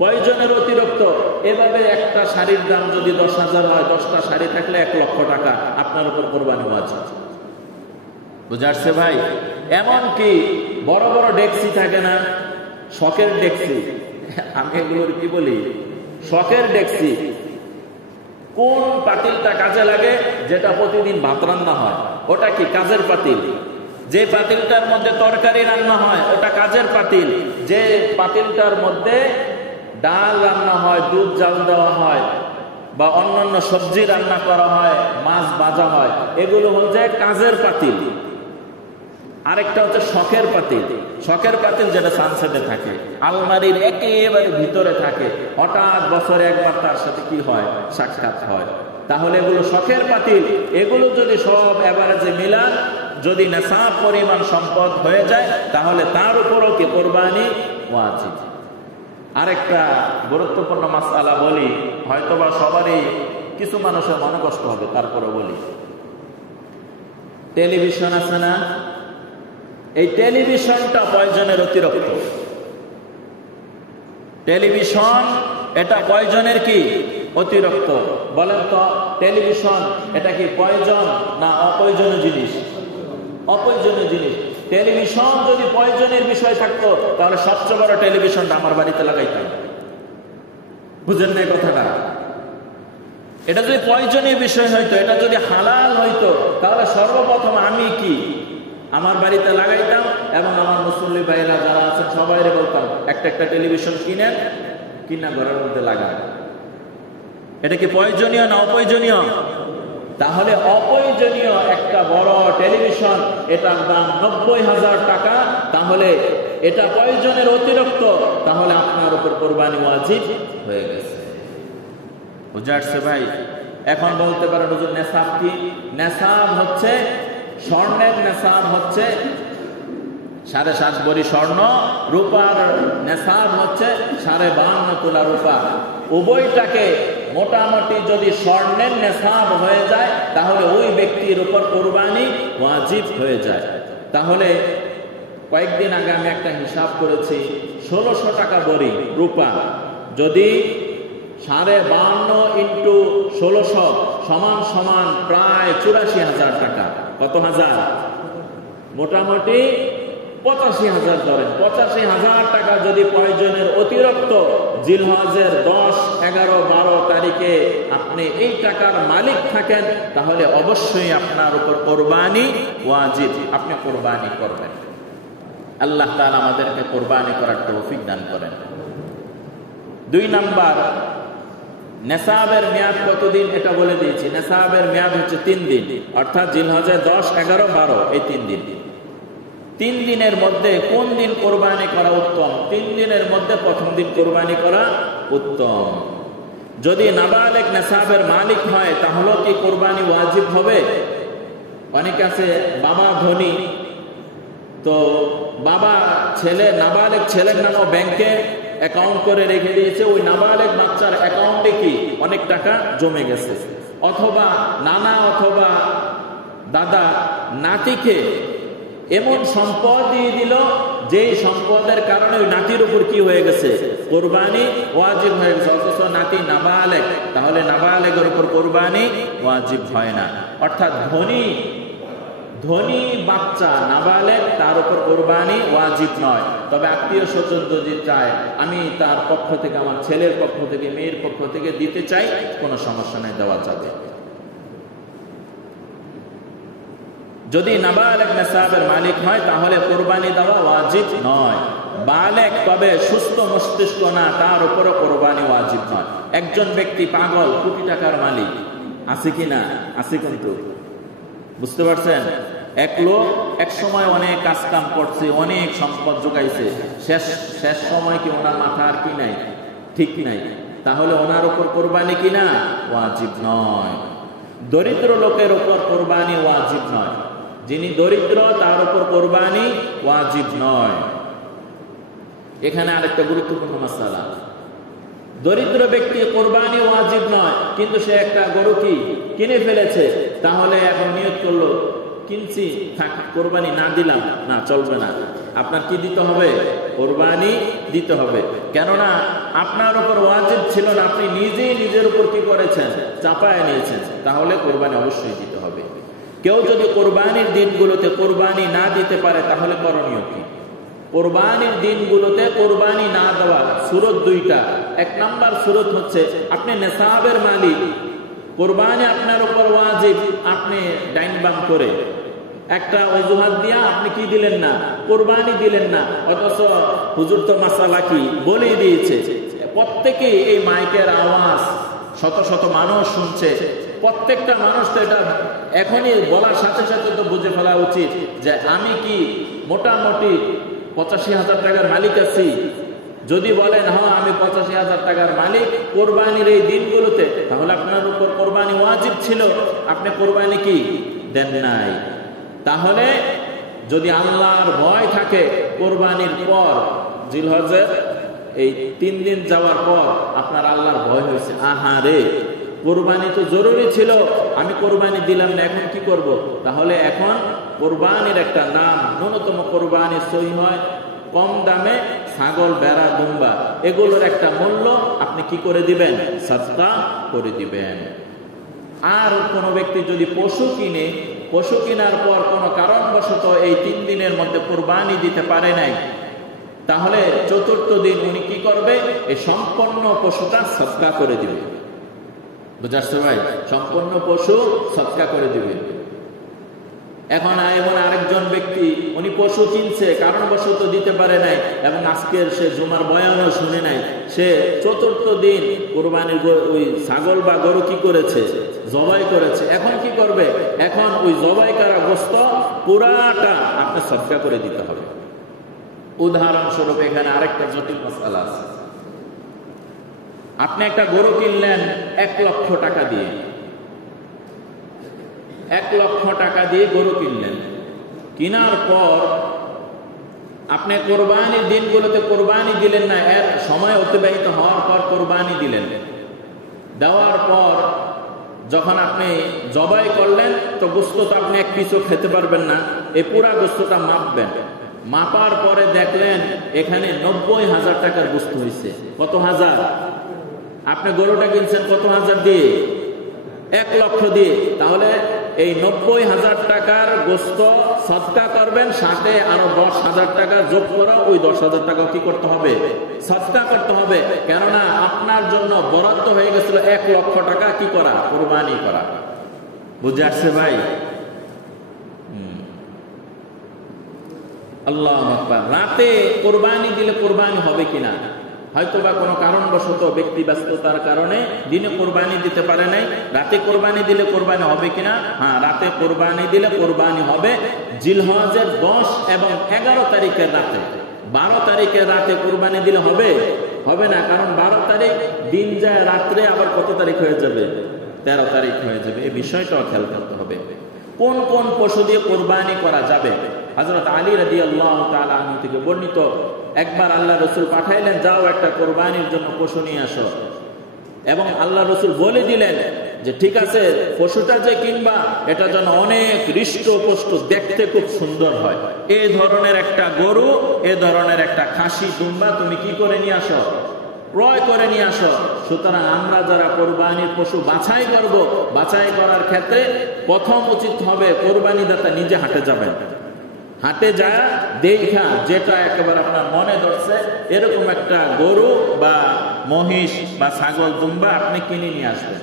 প্রয়োজনের অতিরিক্ত। এভাবে একটা শাড়ির দাম যদি 10,000 হয়, 10টা শাড়ি থাকলে 1 লক্ষ টাকা আপনার উপর কুরবানি ওয়াজিব। বুঝাচ্ছে ভাই? এমন কি বড় বড় ডেক্সি থাকে না, শখের ডেক্সি, আমি এগুলোর কি বলি শখের ডেক্সি। কোন পাতিলটা কাজে লাগে? যেটা প্রতিদিন ভাত রান্না হয় ওটা কি কাজের পাতিল। যে পাতিলটার মধ্যে তরকারি রান্না হয় ওটা কাজের পাতিল। যে পাতিলটার মধ্যে ডাল রান্না হয়, দুধ জাল দেওয়া হয় বা অন্যান্য সবজি রান্না করা হয়, মাছ ভাজা হয়, এগুলো হচ্ছে কাজের পাতিল। আরেকটা হচ্ছে শখের পাতিল। শখের পাতিল যেটা সানসেটে থাকে, আলমারির একেবারে ভিতরে থাকে, হঠাৎ বছরে একবার তার সাথে কি হয়, সাক্ষাৎ হয়। তাহলে এগুলো শখের পাতিল। এগুলো যদি সব এভারেজে মিলান, যদি নেসাব পরিমাণ সম্পদ হয়ে যায় তাহলে তার উপরও কি কুরবানি ওয়াজিব। আরেকটা গুরুত্বপূর্ণ মাসআলা বলি, হয়তোবা সবারই কিছু মানুষের মনে কষ্ট হবে, তারপরে বলি। টেলিভিশন আছে না, এই টেলিভিশনটা প্রয়োজনের অতিরিক্ত। টেলিভিশন এটা প্রয়োজনের কি অতিরিক্ত? বলেন তো টেলিভিশন এটা কি প্রয়োজন না অপ্রয়োজনীয় জিনিস? অপ্রয়োজনীয় জিনিস। টেলিভিশন যদি প্রয়োজনের বিষয় থাকতো তাহলে সবচেয়ে বড় টেলিভিশনটা আমার বাড়িতে লাগাইতাম। বুঝেন না কথাটা? এটা যদি প্রয়োজনীয় বিষয় হইতো, এটা যদি হালাল হইতো, তাহলে সর্বপ্রথম আমি কি আমার বাড়িতে লাগাইতাম এবং আমার মুসল্লি ভাইরা যারা আছেন সবাইরে বলতাম একটা একটা টেলিভিশন কিনেন, কিনা ঘরের মধ্যে লাগান। এটা কি প্রয়োজনীয় না অপ্রয়োজনীয়? তাহলে অপ্রয়োজনীয় একটা বড় টেলিভিশন, এটার দাম 90,000 টাকা, তাহলে এটা প্রয়োজনের অতিরিক্ত, তাহলে আপনার উপর কুরবানি ওয়াজিব হয়ে গেছে। বুঝে আসছে ভাই? এখন বলতে পারেন হুজুর নেসাব কি? নেসাব হচ্ছে স্বর্ণের নেসাব হচ্ছে 7.5 ভরি স্বর্ণ, রূপার নেসাব হচ্ছে 52.5 তোলা রূপা। উভয়টাকে মোটামুটি যদি স্বর্ণের নেশাব হয়ে যায় তাহলে ওই ব্যক্তির উপর কোরবানি ওয়াজিব হয়ে যায়। তাহলে কয়েকদিন আগে আমি একটা হিসাব করেছি, 1600 টাকা ভরি রূপা যদি 52.5 ইন্টু 1600 সমান সমান প্রায় 84,000 টাকা। কত হাজার? মোটামুটি 85,000 ধরেন। 85,000 টাকা যদি প্রয়োজনের অতিরিক্ত জিলহজের 10, 11, 12 তারিখে আপনি এই টাকার মালিক থাকেন, তাহলে অবশ্যই আপনার উপর কোরবানি ওয়াজিব, আপনি কোরবানি করবেন। আল্লাহ তাআলা আমাদেরকে কোরবানি করার তৌফিক দান করেন। 2 নাম্বার, নেশাবের মেয়াদ কতদিন এটা বলে দিয়েছি। নেশাবের মেয়াদ হচ্ছে 3 দিন, অর্থাৎ জিলহজের 10, 11, 12 এই 3 দিন। 3 দিনের মধ্যে কোন দিন কোরবানি করা উত্তম? 3 দিনের মধ্যে প্রথম দিন কোরবানি করা উত্তম। যদি নাবালেগ নেশাবের মালিক হয় তাহলে কি কোরবানি ওয়াজিব হবে? অনেক আছে বাবা ধনী, তো বাবা ছেলে নাবালেগ ছেলের নামও ব্যাংকে অ্যাকাউন্ট করে রেখে দিয়েছে, ওই নাবালেগ বাচ্চার অ্যাকাউন্টে কি অনেক টাকা জমে গেছে। অথবা নানা অথবা দাদা নাতিকে এমন সম্পদ দিয়ে দিল যেই সম্পদের কারণে ওই নাতির উপর কি হয়ে গেছে? কোরবানি ওয়াজিব হয়ে গেছে, অথচ নাতি নাবালেগ, তাহলে নাবালেগের উপর কোরবানি ওয়াজিব হয় না। অর্থাৎ ধনী বাচ্চা নাবালেগ তার উপর কোরবানি ওয়াজিব নয়। তবে আত্মীয় স্বজন যদি চায় আমি তার পক্ষ থেকে, আমার ছেলের পক্ষ থেকে, মেয়ের পক্ষ থেকে দিতে চাই, কোনো সমস্যা নেই, দেওয়া যাবে। যদি নাবালেগ নেশাবের মালিক হয় তাহলে কোরবানি দেওয়া ওয়াজিব নয়। বালেগ তবে সুস্থ মস্তিষ্ক না, তার উপরে কোরবানি ওয়াজিব নয়। একজন ব্যক্তি পাগল, কোটি টাকার মালিক, আছে কিনা? আছে কিন্তু, বুঝতে পারছেন? এক লোক এক সময় অনেক কাজ কাম করছে, অনেক সম্পদ জোগাইছে, শেষ সময় কি ওনার মাথা আর কি নাই, ঠিক নাই, তাহলে ওনার উপর কোরবানি কিনা ওয়াজিব নয়। দরিদ্র লোকের উপর কোরবানি ওয়াজিব নয়। যিনি দরিদ্র তার উপর কোরবানি ওয়াজিব নয়। এখানে আরেকটা গুরুত্বপূর্ণ মাসালা, দরিদ্র ব্যক্তি কোরবানি ওয়াজিব নয়, কিন্তু সে একটা গরু কি কিনে ফেলেছে, তাহলে এখন নিয়ত করলো কিনছি, থাক কোরবানি না দিলাম, না চলবে না। আপনার কি দিতে হবে? কোরবানি দিতে হবে। কেননা আপনার উপর ওয়াজিব ছিল না, আপনি নিজেই নিজের উপর কি করেছেন? চাপায় নিয়েছেন, তাহলে কোরবানি অবশ্যই দিতে হবে। কেউ যদি কোরবানির দিনগুলোতে কোরবানি না দিতে পারে তাহলে করণীয় কি? কোরবানির দিনগুলোতে কোরবানি না দেওয়া সুরত 2টা। 1 নাম্বার সুরত হচ্ছে আপনি নেশাবের মালিক, কোরবানি আপনার উপর ওয়াজিব, আপনি ডাইন বাম করে একটা অজুহাত দিয়া আপনি কি দিলেন না? কোরবানি দিলেন না। অথচ হুজুর তো মাসালা কি বলে দিয়েছে, প্রত্যেকেই এই মাইকের আওয়াজ শত শত মানুষ শুনছে, প্রত্যেকটা মানুষ তো এটা এখনই বলার সাথে সাথে তো বুঝে ফেলা উচিত যে আমি কি মোটামুটি 85,000 টাকার মালিক আছি। যদি বলেন হ্যাঁ আমি 85,000 টাকার মালিক কোরবানির এই দিনগুলোতে, তাহলে আপনার উপর কোরবানি ওয়াজিব ছিল, আপনি কোরবানি কি দেন নাই। তাহলে যদি আল্লাহর ভয় থাকে, কোরবানির পর জিলহজের এই 3 দিন যাওয়ার পর আপনার আল্লাহর ভয় হয়েছে, আহারে কোরবানি তো জরুরি ছিল, আমি কোরবানি দিলাম না, এখন কি করব? তাহলে এখন কোরবানির একটা নাম, ন্যূনতম কোরবানি সহি হয় কম দামে ছাগল, বেড়া, দুম্বা, এগুলোর একটা মূল্য আপনি কি করে দিবেন? সাদকা করে দিবেন। আর কোনো ব্যক্তি যদি পশু কিনে, পশু কেনার পর কোনো কারণবশত এই 3 দিনের মধ্যে কোরবানি দিতে পারে নাই, তাহলে 4র্থ দিন উনি কি করবে? এই সম্পূর্ণ পশুটা সাদকা করে দিবে। বুঝাচ্ছে ভাই? সম্পূর্ণ পশু সাদকা করে দিবে। এখন এমন আরেকজন ব্যক্তি উনি পশু কিনছে, কারণবশত দিতে পারে নাই, এবং আজকের সে জুমার বয়ানও শুনে নাই, সে 4র্থ দিন কোরবানির ওই ছাগল বা গরু কি করেছে? জবাই করেছে। এখন কি করবে? এখন ওই জবাই করা গোশত পুরাটা আপনি সাদকা করে দিতে হবে। উদাহরণস্বরূপ এখানে আরেকটা জটিল মাসালা আছে। আপনি একটা গরু কিনলেন 1 লক্ষ টাকা দিয়ে, 1 লক্ষ টাকা দিয়ে গরু কিনলেন, কেনার পর আপনি কোরবানির দিনগুলোতে কোরবানি দিলেন না, এর সময় অতিবাহিত হওয়ার পর কোরবানি দিলেন। দেওয়ার পর যখন আপনি জবাই করলেন, তো গোশত তো আপনি এক পিসও খেতে পারবেন না, এই পুরা গোশতটা মাপবেন। মাপার পরে দেখলেন এখানে 90,000 টাকার গোশত হয়েছে। কত হাজার? আপনি গরুটা কিনছেন কত হাজার দিয়ে? 1 লক্ষ দিয়ে। তাহলে এই 90,000 টাকার গোশত সদকা করবেন, সাথে আরো 10,000 টাকা যোগ করা, ওই 10,000 টাকা কি করতে হবে? সদকা করতে হবে। কেননা আপনার জন্য বরাদ্দ হয়ে গেছিল 1 লক্ষ টাকা কি করা? কুরবানি করা। বুঝে আসছে ভাই? আল্লাহু আকবার। রাতে কোরবানি দিলে কোরবানি হবে কিনা, হয়তো বা কোনো কারণবশত ব্যক্তি ব্যস্ততার কারণে দিনে কোরবানি দিতে পারে নাই, রাতে কোরবানি দিলে কোরবানি হবে কিনা? হ্যাঁ, রাতে কোরবানি দিলে কোরবানি হবে। জিলহজের 10 এবং 11 তারিখের রাতে। 12 তারিখের রাতে কোরবানি দিলে হবে? হবে না, কারণ 12 তারিখ দিন যায়, রাত্রে আবার কত তারিখ হয়ে যাবে? 13 তারিখ হয়ে যাবে। এই বিষয়টাও খেয়াল করতে হবে। কোন কোন পশু দিয়ে কোরবানি করা যাবে? হযরত আলী রাদিয়াল্লাহু তাআলা আনহু থেকে বর্ণিত, একবার আল্লাহ রাসূল পাঠাইলেন, যাও একটা কোরবানির জন্য পশু নিয়ে আসো। এবং আল্লাহ রাসূল বলে দিলেন যে ঠিক আছে, পশুটা যে কিনবা এটা যেন অনেক হৃষ্টপুষ্ট, দেখতে খুব সুন্দর হয়, এই ধরনের একটা গরু, এই ধরনের একটা খাসি দুম্বা তুমি কি করে নিয়ে আসো? ক্রয় করে নিয়ে আসো। সুতরাং আমরা যারা কোরবানির পশু বাছাই করব, বাছাই করার ক্ষেত্রে প্রথম উচিত হবে কোরবানি দাতা নিজে হাটে যাবেন। হাটে যায় দেখা যেটা একেবারে আপনার মনে ধরছে এরকম একটা গরু বা মহিষ বা ছাগল দুম্বা আপনি কিনে নিয়ে আসবেন।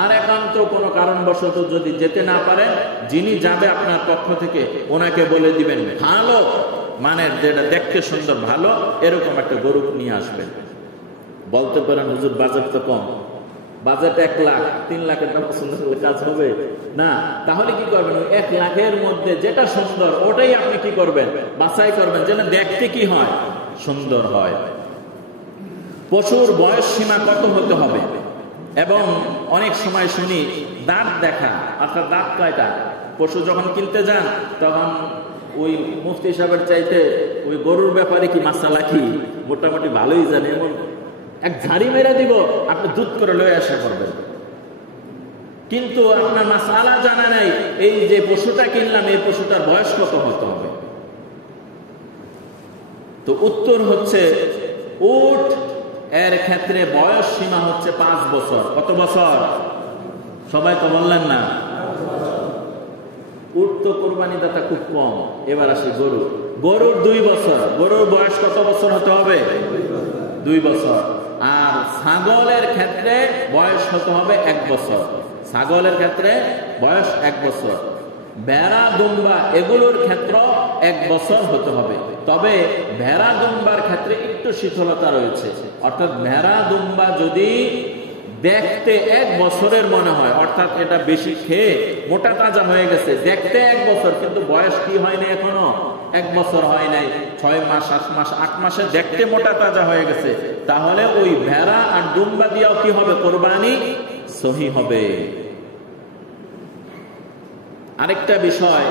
আর একান্ত কোনো কারণবশত যদি যেতে না পারেন, যিনি যাবে আপনার পক্ষ থেকে ওনাকে বলে দিবেন ভালো মানের, যেটা দেখতে সুন্দর ভালো এরকম একটা গরু নিয়ে আসবেন। বলতে পারেন হুজুর বাজেট তো কম, বাজেট 1 লাখ, 3 লাখের টাকা পছন্দ করলে কাজ হবে না। তাহলে কি করবেন? 1 লাখের মধ্যে যেটা সুন্দর ওটাই আপনি কি করবেন? বাছাই করবেন, যেন দেখতে কি হয়? সুন্দর হয়। পশুর বয়স সীমা কত হতে হবে? এবং অনেক সময় শুনি দাঁত দেখা, অর্থাৎ দাঁত কয়টা? পশু যখন কিনতে যান তখন ওই মুফতি সাহেবের চাইতে ওই গরুর ব্যাপারে কি মাসালা কি মোটামুটি ভালোই জানে, এমন এক ঝাড়ি মেরে দিব, আপনি দুধ করে লয়ে আসা করবেন। কিন্তু আপনার মাসালা জানা নাই, এই যে পশুটা কিনলাম এই পশুটার বয়স কত হতে হবে? তো উত্তর হচ্ছে উট এর ক্ষেত্রে বয়স সীমা হচ্ছে 5 বছর। কত বছর? সবাই তো বললেন না। উট তো কোরবানি দাতা খুব কম। এবার আসে গরু। গরুর 2 বছর। গরুর বয়স কত বছর হতে হবে? 2 বছর। আর ছাগলের ক্ষেত্রে বয়স হতে হবে 1 বছর। ছাগলের ক্ষেত্রে বয়স 1 বছর। ভেড়া দুম্বা এগুলোর ক্ষেত্র 1 বছর হতে হবে। তবে ভেড়া দুম্বার ক্ষেত্রে একটু শিথিলতা রয়েছে, অর্থাৎ ভেড়া দুম্বা যদি দেখতে 1 বছরের মনে হয়, অর্থাৎ এটা বেশি খেয়ে মোটা তাজা হয়ে গেছে, দেখতে 1 বছর কিন্তু বয়স কি হয়নি, এখনো 1 বছর হয় নাই, 6 মাস 7 মাস 8 মাসে দেখতে মোটা তাজা হয়ে গেছে, তাহলে ওই ভেড়া আর দুম্বা দিয়েও কি হবে? কোরবানি সহি হবে। আরেকটা বিষয়,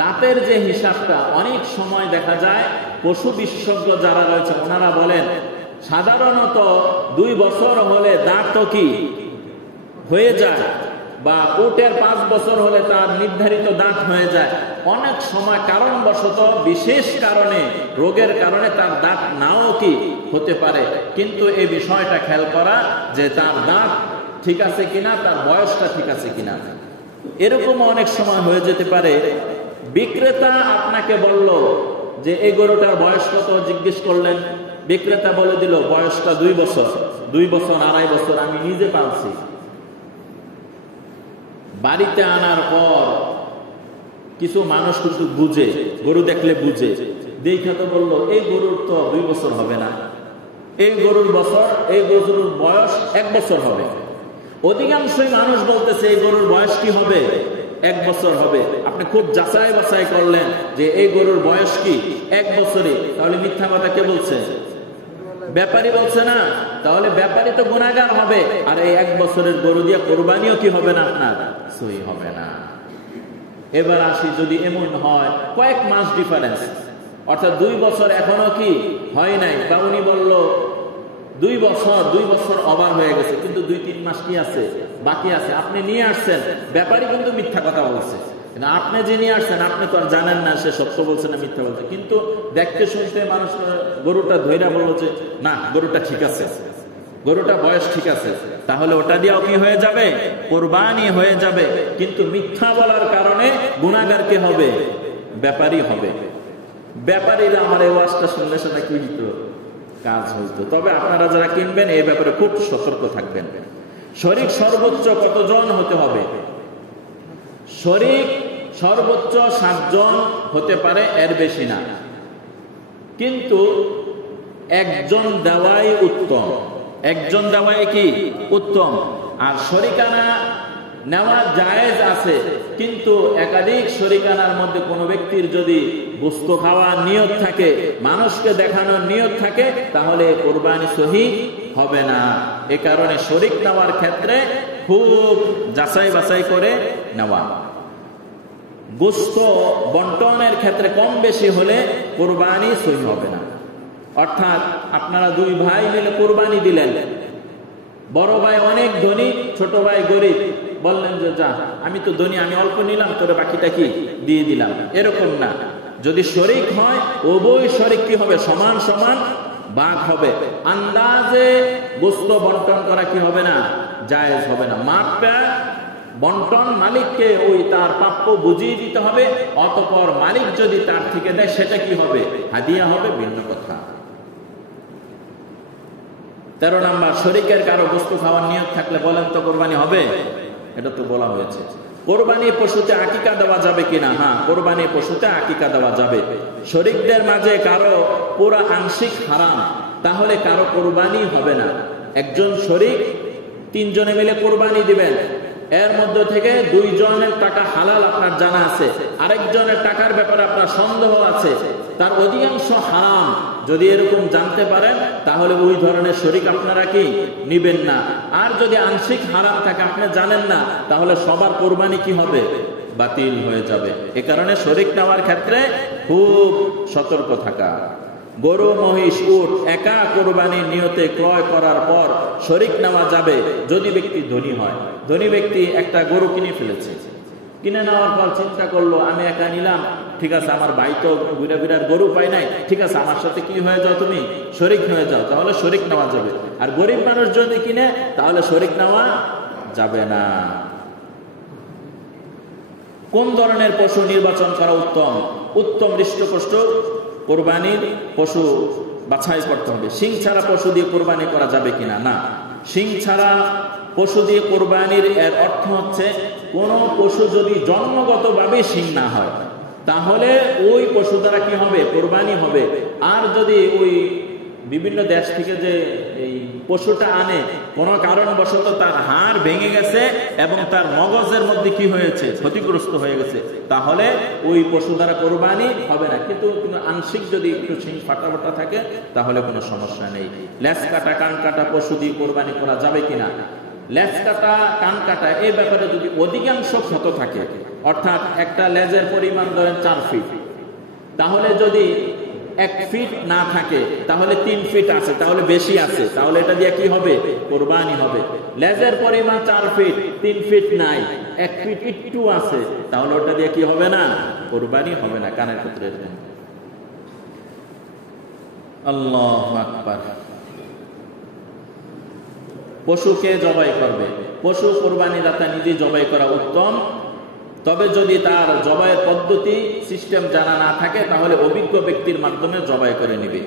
দাঁতের যে হিসাবটা অনেক সময় দেখা যায় পশু বিশেষজ্ঞ যারা রয়েছে ওনারা বলেন সাধারণত 2 বছর হলে দাঁত কি হয়ে যায়, বা উটের 5 বছর হলে তার নির্ধারিত দাঁত হয়ে যায়। অনেক সময় কারণবশত বিশেষ কারণে, রোগের কারণে তার দাঁত নাও কি হতে পারে, কিন্তু এই বিষয়টা খেয়াল করা যে তার দাঁত ঠিক আছে কিনা, তার বয়সটা ঠিক আছে কিনা। এরকম অনেক সময় হয়ে যেতে পারে বিক্রেতা আপনাকে বলল যে এই গরুটার বয়স কত, জিজ্ঞেস করলেন, বিক্রেতা বলে দিল বয়সটা 2 বছর, 2 বছর 2.5 বছর আমি নিজে পালছি। বাড়িতে আনার পর কিছু মানুষ কিন্তু বুঝে, গরু দেখলে বুঝে, দেখে তো বললো এই গরুর তো 2 বছর হবে না, এই গরুর বয়স 1 বছর হবে। অধিকাংশই মানুষ বলতেছে এই গরুর বয়স কি হবে? 1 বছর হবে। আপনি খুব যাচাই বাছাই করলেন যে এই গরুর বয়স কি 1 বছরই, তাহলে মিথ্যা কথা কে বলছে? ব্যাপারী বলছে না? তাহলে ব্যাপারী তো গুনাহগার হবে। আর এই 1 বছরের গরু দিয়ে কোরবানিও কি হবে না, আপনার সহি হবে না। এবার আসি, যদি এমন হয় কয়েক মাস ডিফারেন্স, অর্থাৎ 2 বছর এখনো কি হয় নাই, বা উনি বলল 2 বছর ওভার হয়ে গেছে, কিন্তু 2-3 মাস কি আছে, বাকি আছে। আপনি নিয়ে আসছেন, ব্যাপারী কিন্তু মিথ্যা কথা বলছে। আপনি যে নিয়ে আসছেন, আপনি তো আর জানেন না সে সত্য বলছে না মিথ্যা বলছে, কিন্তু দেখতে শুনতে মানুষ গরুটা ধইরা বলল যে না, গরুটা ঠিক আছে, গরুটা বয়স ঠিক আছে, তাহলে ওটা দিয়েও কি হয়ে যাবে, কোরবানি হয়ে যাবে। কিন্তু মিথ্যা বলার কারণে গুনাহগার কে হবে, ব্যাপারী হবে। ব্যাপারীরা আমার এই ওয়াজটা শুনলে সেটা কি হইতো, কাজ হইতো। তবে আপনারা যারা কিনবেন এই ব্যাপারে খুব সতর্ক থাকবেন। শরীক সর্বোচ্চ কতজন হতে হবে? শরীক সর্বোচ্চ 7 জন হতে পারে, এর বেশি না। কিন্তু একজন দেওয়াই উত্তম, একজন দেওয়াই কি উত্তম। আর শরিকানা নেওয়া জায়েজ আছে, কিন্তু একাধিক শরিকানার মধ্যে কোনো ব্যক্তির যদি গোশত খাওয়ার নিয়ত থাকে, মানুষকে দেখানোর নিয়ত থাকে, তাহলে কোরবানি সহি হবে না। এ কারণে শরিক নেওয়ার ক্ষেত্রে খুব যাচাই বাছাই করে নেওয়া। গোশত বন্টনের ক্ষেত্রে কম বেশি হলে কোরবানি সহি হবে না। অর্থাৎ আপনারা 2 ভাই মিলে কোরবানি দিলেন, বড় ভাই অনেক ধনী, ছোট ভাই গরিব, বললেন যে যা, আমি তো ধনী, আমি অল্প নিলাম, তোরে বাকিটা কি দিয়ে দিলাম, এরকম না। যদি শরিক হয়, উভয় শরিক কি হবে, সমান সমান ভাগ হবে। আন্দাজে গোশত বন্টন করা কি হবে না, জায়েজ হবে না। মাপটা বন্টন মালিককে ওই তার প্রাপ্য বুঝিয়ে দিতে হবে, অতঃপর মালিক যদি তার থেকে দেয় সেটা কি হবে, হাদিয়া হবে, ভিন্ন কথা। 13 নাম্বার, শরিকের কারো গোশত খাওয়ার নিয়ত থাকলে বলেন তো কোরবানি হবে? এটা তো বলা হয়েছে। কোরবানি পশুতে আকিকা দেওয়া যাবে কিনা? হ্যাঁ, কোরবানি পশুতে আকিকা দেওয়া যাবে। শরিকদের মাঝে কারো পুরা আংশিক হারাম, তাহলে কারো কোরবানি হবে না। একজন শরিক 3 জনে মিলে কোরবানি দিবেন, এর মধ্যে থেকে 2 জনের টাকা হালাল আপনার জানা আছে, আরেকজনের টাকার ব্যাপারে আপনার সন্দেহ আছে, তার অধিকাংশ হারাম। যদি এরকম জানতে পারেন, তাহলে ওই ধরনের শরিক আপনারা কি নিবেন না। আর যদি আংশিক হারাম থাকে, আপনি জানেন না, তাহলে সবার কোরবানি কি হবে, বাতিল হয়ে যাবে। এ কারণে শরিক নেওয়ার ক্ষেত্রে খুব সতর্ক থাকা। গরু, মহিষ, উট একা কোরবানির নিয়তে ক্রয় করার পর শরিক নেওয়া যাবে যদি ব্যক্তি ধনী হয়। ধনী ব্যক্তি একটা গরু কিনে ফেলেছে, কিনে নেওয়ার পর চিন্তা করলো আমি একা নিলাম, ঠিক আছে, আমার ভাই তো ঘুরে ঘুরার গরু পাই নাই, ঠিক আছে, আমার সাথে কি হয়ে যাও, তুমি শরিক হয়ে যাও, তাহলে শরিক নেওয়া যাবে। আর গরিব মানুষ যদি কিনে, তাহলে শরিক নেওয়া যাবে না। কোন ধরনের পশু নির্বাচন করা উত্তম? উত্তম হৃষ্টপুষ্ট কোরবানির পশু বাছাই করতে হবে। শিং ছাড়া পশু দিয়ে কোরবানি করা যাবে কিনা? না, শিং ছাড়া পশু দিয়ে কোরবানির এর অর্থ হচ্ছে কোন পশু যদি জন্মগতভাবে শিং না হয়, তাহলে ওই পশু দ্বারা কি হবে, কোরবানি হবে। আর যদি ওই বিভিন্ন দেশ থেকে যে এই পশুটা আনে, কোনো কারণবশত তার হাড় ভেঙে গেছে এবং তার মগজের মধ্যে কি হয়েছে, ক্ষতিগ্রস্ত হয়ে গেছে, তাহলে ওই পশু দ্বারা কোরবানি হবে না। কিন্তু আংশিক যদি একটু শিং ফাটা থাকে, তাহলে কোনো সমস্যা নেই। লেজ কাটা, কান কাটা পশু দিয়ে কোরবানি করা যাবে কিনা? লেজ কাটা, কান কাটা, এই ব্যাপারে যদি অধিকাংশ ক্ষত থাকে, অর্থাৎ একটা লেজের পরিমাণ ধরেন 4 ফিট, তাহলে যদি 1 ফিট না থাকে, তাহলে 3 ফিট আছে, তাহলে বেশি আছে, তাহলে এটা দিয়ে কি হবে, কোরবানি হবে। লেজের পরিমাণ 4 ফিট, 3 ফিট নাই, 1 ফিট একটু আছে, তাহলে ওটা দিয়ে কি হবে না, কোরবানি হবে না। কানের ক্ষেত্রে আল্লাহু আকবার। পশুকে জবাই করবে, পশু কোরবানি দাতা নিজে জবাই করা উত্তম। তবে যদি তার জবাইয়ের পদ্ধতি সিস্টেম জানা না থাকে, তাহলে অভিজ্ঞ ব্যক্তির মাধ্যমে জবাই করে নিবে।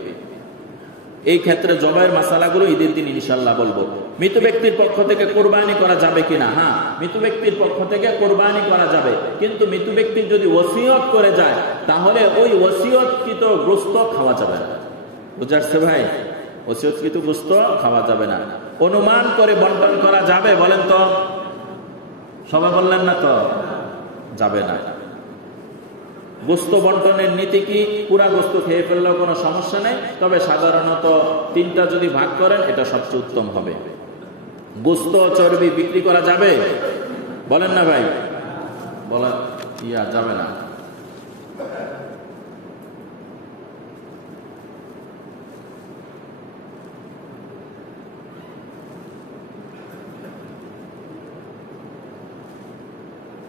এই ক্ষেত্রে জবাইয়ের মাসালাগুলো ঈদের দিন ইনশাআল্লাহ বলবো। মৃত ব্যক্তির পক্ষ থেকে কোরবানি করা যাবে কিনা? হ্যাঁ, মৃত ব্যক্তির পক্ষ থেকে কোরবানি করা যাবে, কিন্তু মৃত ব্যক্তির যদি ওসিয়ত করে যায়, তাহলে ওই ওসিয়তকৃত গোশত খাওয়া যাবে না। বুঝাচ্ছে ভাই? ওসিয়তকৃত গোশত খাওয়া যাবে না। অনুমান করে বন্টন করা যাবে? বলেন তো, সবাই বললেন না তো, যাবে না। গোশত বন্টনের নীতি কি? পুরা গোশত খেয়ে ফেললেও কোনো সমস্যা নেই, তবে সাধারণত 3টা যদি ভাগ করেন, এটা সবচেয়ে উত্তম হবে। গোশত চর্বি বিক্রি করা যাবে? বলেন না ভাই, বলা যাবে না।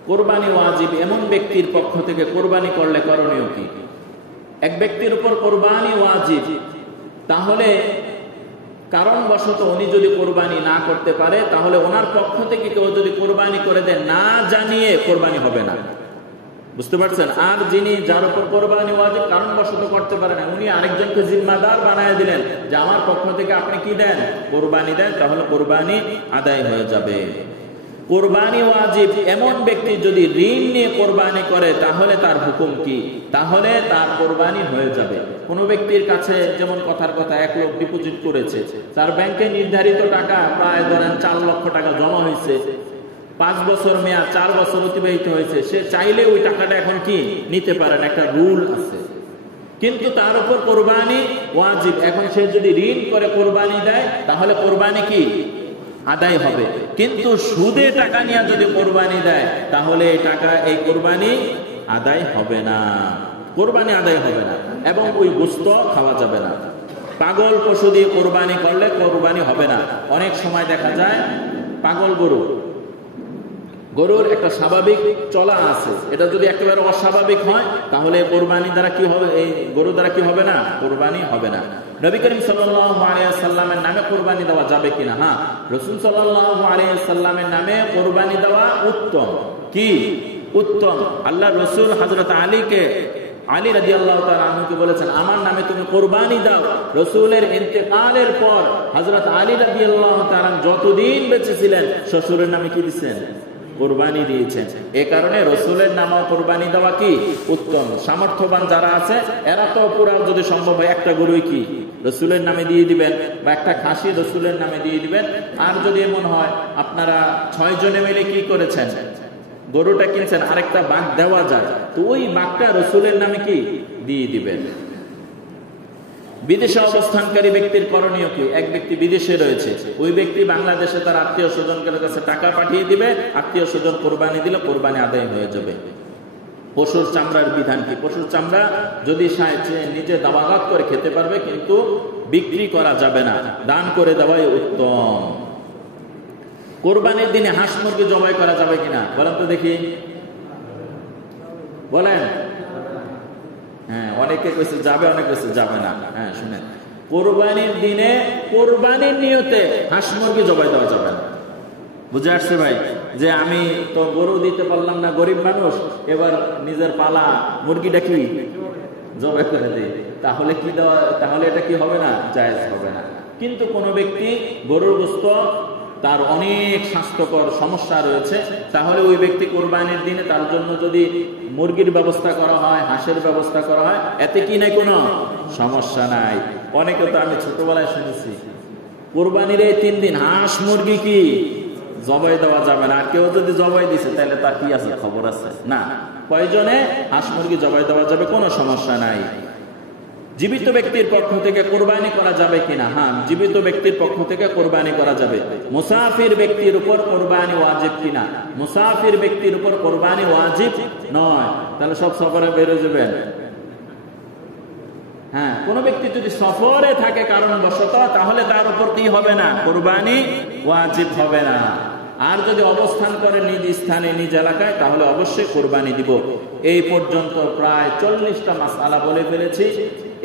কোরবানি ওয়াজিব এমন ব্যক্তির পক্ষ থেকে কোরবানি করলে করণীয় কি? এক ব্যক্তির উপর কোরবানি ওয়াজিব, তাহলে কারণবশত উনি যদি কোরবানি না করতে পারে, তাহলে ওনার পক্ষ থেকে কেউ যদি কোরবানি করে দেয়, না জানিয়ে কোরবানি হবে না। বুঝতে পারছেন? আর যিনি যার উপর কোরবানি ওয়াজিব কারণবশত করতে পারে না, উনি আরেকজনকে জিম্মাদার বানায় দিলেন যে আমার পক্ষ থেকে আপনি কি দেন, কোরবানি দেন, তাহলে কোরবানি আদায় হয়ে যাবে। কোরবানি ওয়াজিব এমন ব্যক্তি যদি ঋণ নিয়ে কোরবানি করে, তাহলে তার হুকুম কি? তাহলে তার কোরবানি হয়ে যাবে। কোন ব্যক্তির কাছে যেমন কথার কথা 1 লাখ ডিপোজিট করেছে, তার ব্যাংকে নির্ধারিত টাকা প্রায় ধরেন 4 লক্ষ টাকা জমা হয়েছে, 5 বছর মেয়াদ, 4 বছর অতিবাহিত হয়েছে, সে চাইলে ওই টাকাটা এখন কি নিতে পারেন, একটা রুল আছে। কিন্তু তার উপর কোরবানি ওয়াজিব, এখন সে যদি ঋণ করে কোরবানি দেয়, তাহলে কোরবানি কি আদায় হবে। কিন্তু সুদে টাকা নিয়ে যদি কোরবানি দেয়, তাহলে এই কোরবানি আদায় হবে না, কোরবানি আদায় হবে না, এবং ওই গোশত খাওয়া যাবে না। পাগল পশু দিয়ে কোরবানি করলে কোরবানি হবে না। অনেক সময় দেখা যায় পাগল গরুর একটা স্বাভাবিক চলা আছে, এটা যদি একেবারে অস্বাভাবিক হয়, তাহলে কোরবানি দ্বারা কি হবে, এই গরু দ্বারা কি হবে না, কোরবানি হবে না। নবী করিম সাল্লাল্লাহু আলাইহি ওয়াসাল্লামের নামে কোরবানি দেওয়া যাবে কিনা? হ্যাঁ, রাসূল সাল্লাল্লাহু আলাইহি ওয়াসাল্লামের নামে কোরবানি দেওয়া উত্তম। কি উত্তম? আল্লাহ রাসূল হযরত আলী রাদিয়াল্লাহু তাআলা আনহুকে বলেছেন, আমার নামে তুমি কোরবানি দাও। রাসূলের ইন্তেকালের পর হযরত আলী রাদিয়াল্লাহু তাআলা যতদিন বেঁচে ছিলেন, শ্বশুরের নামে কি দিয়েছেন, কোরবানি দিয়েছেন। এই কারণে রাসূলের নামে কোরবানি দেওয়া কি উত্তম। সামর্থ্যবান যারা আছে, এরা তো পুরো যদি সম্ভব হয় একটা গরুই কি রাসূলের নামে দিয়ে দিবেন, বা একটা খাসি রাসূলের নামে দিয়ে দিবেন। আর যদি এমন হয় আপনারা 6 জনে মিলে কি করেছেন, গরুটা কিনছেন, আরেকটা বাঘ দেওয়া যায়, তো ওই বাঘটা রাসূলের নামে কি দিয়ে দিবেন। বিদেশে অবস্থানকারী ব্যক্তির করণীয় কি? এক ব্যক্তি বিদেশে রয়েছে, ওই ব্যক্তি বাংলাদেশে তার আত্মীয় স্বজনদের কাছে টাকা পাঠিয়ে দিবে, আত্মীয় স্বজন কোরবানি দিলে কোরবানি আদায় হয়ে যাবে। পশুর চামড়ার বিধান কি? পশুর চামড়া যদি নিজে দাওয়াত করে খেতে পারবে, কিন্তু বিক্রি করা যাবে না, দান করে দেওয়াই উত্তম। কোরবানির দিনে হাঁস মুরগি জবাই করা যাবে কিনা বলেন তো দেখি, বলেন। হ্যাঁ, অনেকে কইছে যাবে, অনেকে কইছে যাবে না। হ্যাঁ শুনেন, কোরবানির দিনে কোরবানির নিয়তে হাঁস মুরগি জবাই দেওয়া যাবে না। বুঝে আসছে ভাই? যে আমি তো গরু দিতে পারলাম না, গরিব মানুষ, এবার নিজের পালা মুরগিটা কি জবাই করে দিই, তাহলে কি দেওয়া, তাহলে এটা কি হবে না, জায়েজ হবে না। কিন্তু কোন ব্যক্তি গরুর গোশত তার অনেক স্বাস্থ্যকর সমস্যা রয়েছে, তাহলে ওই ব্যক্তি কোরবানির দিনে তার জন্য যদি মুরগির ব্যবস্থা করা হয়, হাঁসের ব্যবস্থা করা হয়, এতে কি নাই কোনো সমস্যা নাই। অনেকে তো আমি ছোটবেলায় শুনেছি কোরবানির এই 3 দিন হাঁস মুরগি কি জবাই দেওয়া যাবে না, আর কেউ যদি জবাই দিছে তাহলে তার কি আছে, খবর আছে না। প্রয়োজনে হাঁস মুরগি জবাই দেওয়া যাবে, কোনো সমস্যা নাই। জীবিত ব্যক্তির পক্ষ থেকে কোরবানি করা যাবে কিনা? হ্যাঁ, জীবিত ব্যক্তির পক্ষ থেকে কোরবানি করা যাবে। মুসাফির ব্যক্তির উপর কোরবানি ওয়াজিব কিনা? মুসাফির ব্যক্তির উপর কোরবানি ওয়াজিব নয়, তাহলে সব সফরে বেরো যাবেন। হ্যাঁ, কোন ব্যক্তি যদি সফরে থাকে কারণবশত, তাহলে তার উপর কি হবে না, কোরবানি ওয়াজিব হবে না। আর যদি অবস্থান করে নিজ স্থানে, নিজ এলাকায়, তাহলে অবশ্যই কোরবানি দিব। এই পর্যন্ত প্রায় 40টা মাসআলা বলে ফেলেছি।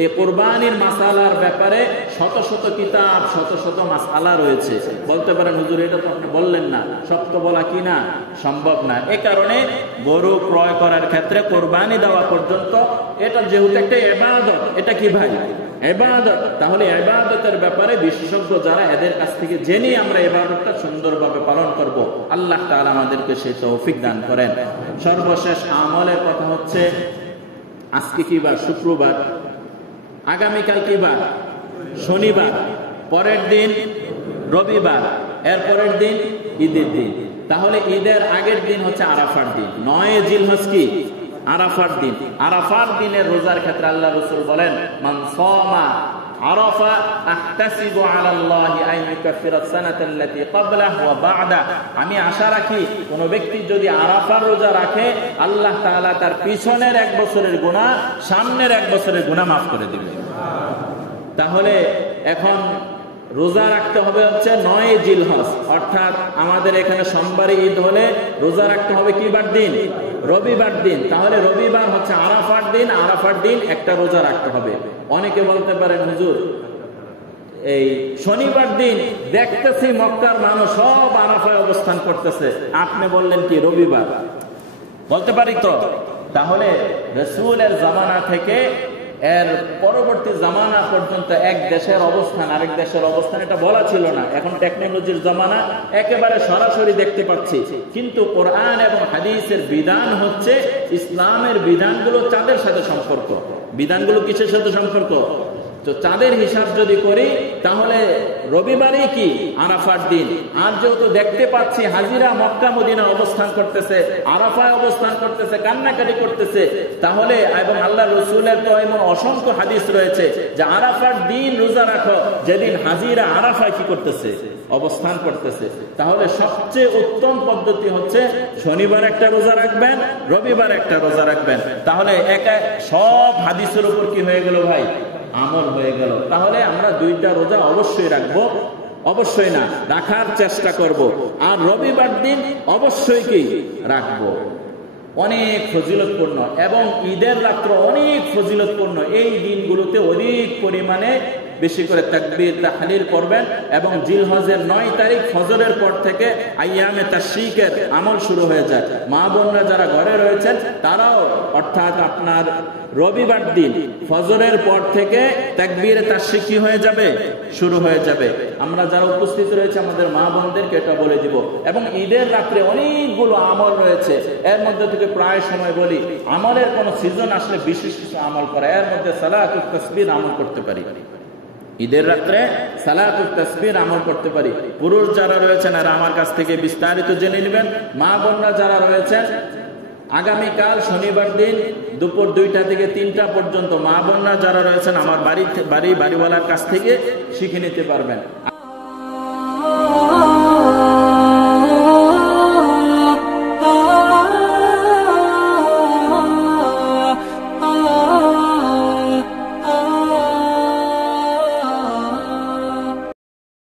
এই কোরবানির মাসআলার ব্যাপারে শত শত কিতাব, শত শত মাসআলা রয়েছে। বলতে পারেন হুজুর এটা তো আপনি বললেন না, সব তো বলা কি না সম্ভব না। এই কারণে গরু ক্রয় করার ক্ষেত্রে কোরবানি দেওয়া পর্যন্ত, এটা যেহেতু একটা ইবাদত, এটা কি ভাই ইবাদত, তাহলে ইবাদতের ব্যাপারে বিশেষজ্ঞ যারা, এদের কাছ থেকে জেনে আমরা ইবাদতটা সুন্দরভাবে পালন করব। আল্লাহ তাআলা আমাদেরকে সেই তৌফিক দান করেন। সর্বশেষ আমলের কথা হচ্ছে, আজকে কি বার? শুক্রবার। আগামীকাল কি বার? শনিবার। পরের দিন রবিবার। এর পরের দিন ঈদের দিন। তাহলে ঈদের আগের দিন হচ্ছে আরাফার দিন। 9 জিলহজ কি আরাফার দিন। আরাফার দিনের রোজার ক্ষেত্রে আল্লাহ রাসূল বলেন, মান সামা আরাফা আহতাসিবু আলাল্লাহি আন ইউকাফিরা সানাতাল্লাতী ক্বাবলাহু ওয়া বা'দা। আমি আশা রাখি কোন ব্যক্তি যদি আরাফার রোজা রাখে, আল্লাহ তাআলা তার পিছনের 1 বছরের গুনাহ, সামনের 1 বছরের গুনাহ মাফ করে দিবেন। তাহলে এখন রোজা রাখতে হবে হচ্ছে 9 জিলহজ, অর্থাৎ আমাদের এখানে সোমবারে ঈদ হলে রোজা রাখতে হবে কি বার দিন? রবিবার দিন। তাহলে রবিবার হচ্ছে আরাফার দিন, আরাফার দিন একটা রোজা রাখতে হবে। অনেকে বলতে পারেন হুজুর এই শনিবার দিন দেখতেছি মক্কার মানুষ সব আরাফায় অবস্থান করতেছে, আপনি বললেন কি রবিবার? বলতে পারি তো। তাহলে রাসূলের জামানা থেকে এর পরবর্তী জামানা পর্যন্ত এক দেশের অবস্থান আরেক দেশের অবস্থান এটা বলা ছিল না। এখন টেকনোলজির জামানা, একেবারে সরাসরি দেখতে পাচ্ছি। কিন্তু কোরআন এবং হাদিসের বিধান হচ্ছে, ইসলামের বিধানগুলো চাঁদের সাথে সম্পর্ক। বিধানগুলো কিসের সাথে সম্পর্ক? তো চাঁদের হিসাব যদি করি তাহলে রবিবারই কি আরাফার দিন। আর যেহেতু দেখতে পাচ্ছি হাজিরা মক্কা মদিনা অবস্থান করতেছে, আরাফায় অবস্থান করতেছে, কান্নাকাটি করতেছে, তাহলে এবং আল্লাহ রসুলের তো এমন অসংখ্য হাদিস রয়েছে যে আরাফার দিন রোজা রাখো যেদিন হাজিরা আরাফায় কি করতেছে? অবস্থান করতেছে। তাহলে সবচেয়ে উত্তম পদ্ধতি হচ্ছে শনিবার একটা রোজা রাখবেন, রবিবার একটা রোজা রাখবেন। তাহলে একা সব হাদিসের উপর কি হয়ে গেল ভাই? আমল হয়ে গেল। তাহলে আমরা 2টা রোজা অবশ্যই রাখবো, অবশ্যই না রাখার চেষ্টা করব। আর রবিবার দিন অবশ্যই কি রাখবো। অনেক ফজিলতপূর্ণ এবং ঈদের রাত্র অনেক ফজিলতপূর্ণ। এই দিনগুলোতে অধিক পরিমাণে বেশি করে তাকবীর তাহলিল করবেন এবং জিলহজের 9 তারিখ ফজরের পর থেকে আইয়ামে তাশরিকের আমল শুরু হয়ে যায়। মা বোনরা যারা ঘরে রয়েছেন তারাও অর্থাৎ আপনার রবিবার দিন ফজরের পর থেকে তাকবীরে তাশরিক কি হয়ে যাবে? শুরু হয়ে যাবে। আমরা যারা উপস্থিত রয়েছে আমাদের মা বোনদেরকে এটা বলে দিব। এবং ঈদের রাত্রে অনেকগুলো আমল রয়েছে, এর মধ্যে থেকে প্রায় সময় বলি আমলের কোন সিজন আসলে বিশেষ কিছু আমল করা, এর মধ্যে সালাতুত তাসবিহ আমল করতে পারি। ঈদের রাত্রে সালাতুত তাসবিহ আমল করতে পারি। পুরুষ যারা রয়েছেন আর আমার কাছ থেকে বিস্তারিত জেনে নেবেন। মা বোনরা যারা রয়েছেন আগামীকাল শনিবার দিন দুপুর 2টা থেকে 3টা পর্যন্ত মা বোনরা যারা রয়েছেন আমার বাড়িওয়ালার কাছ থেকে শিখে নিতে পারবেন।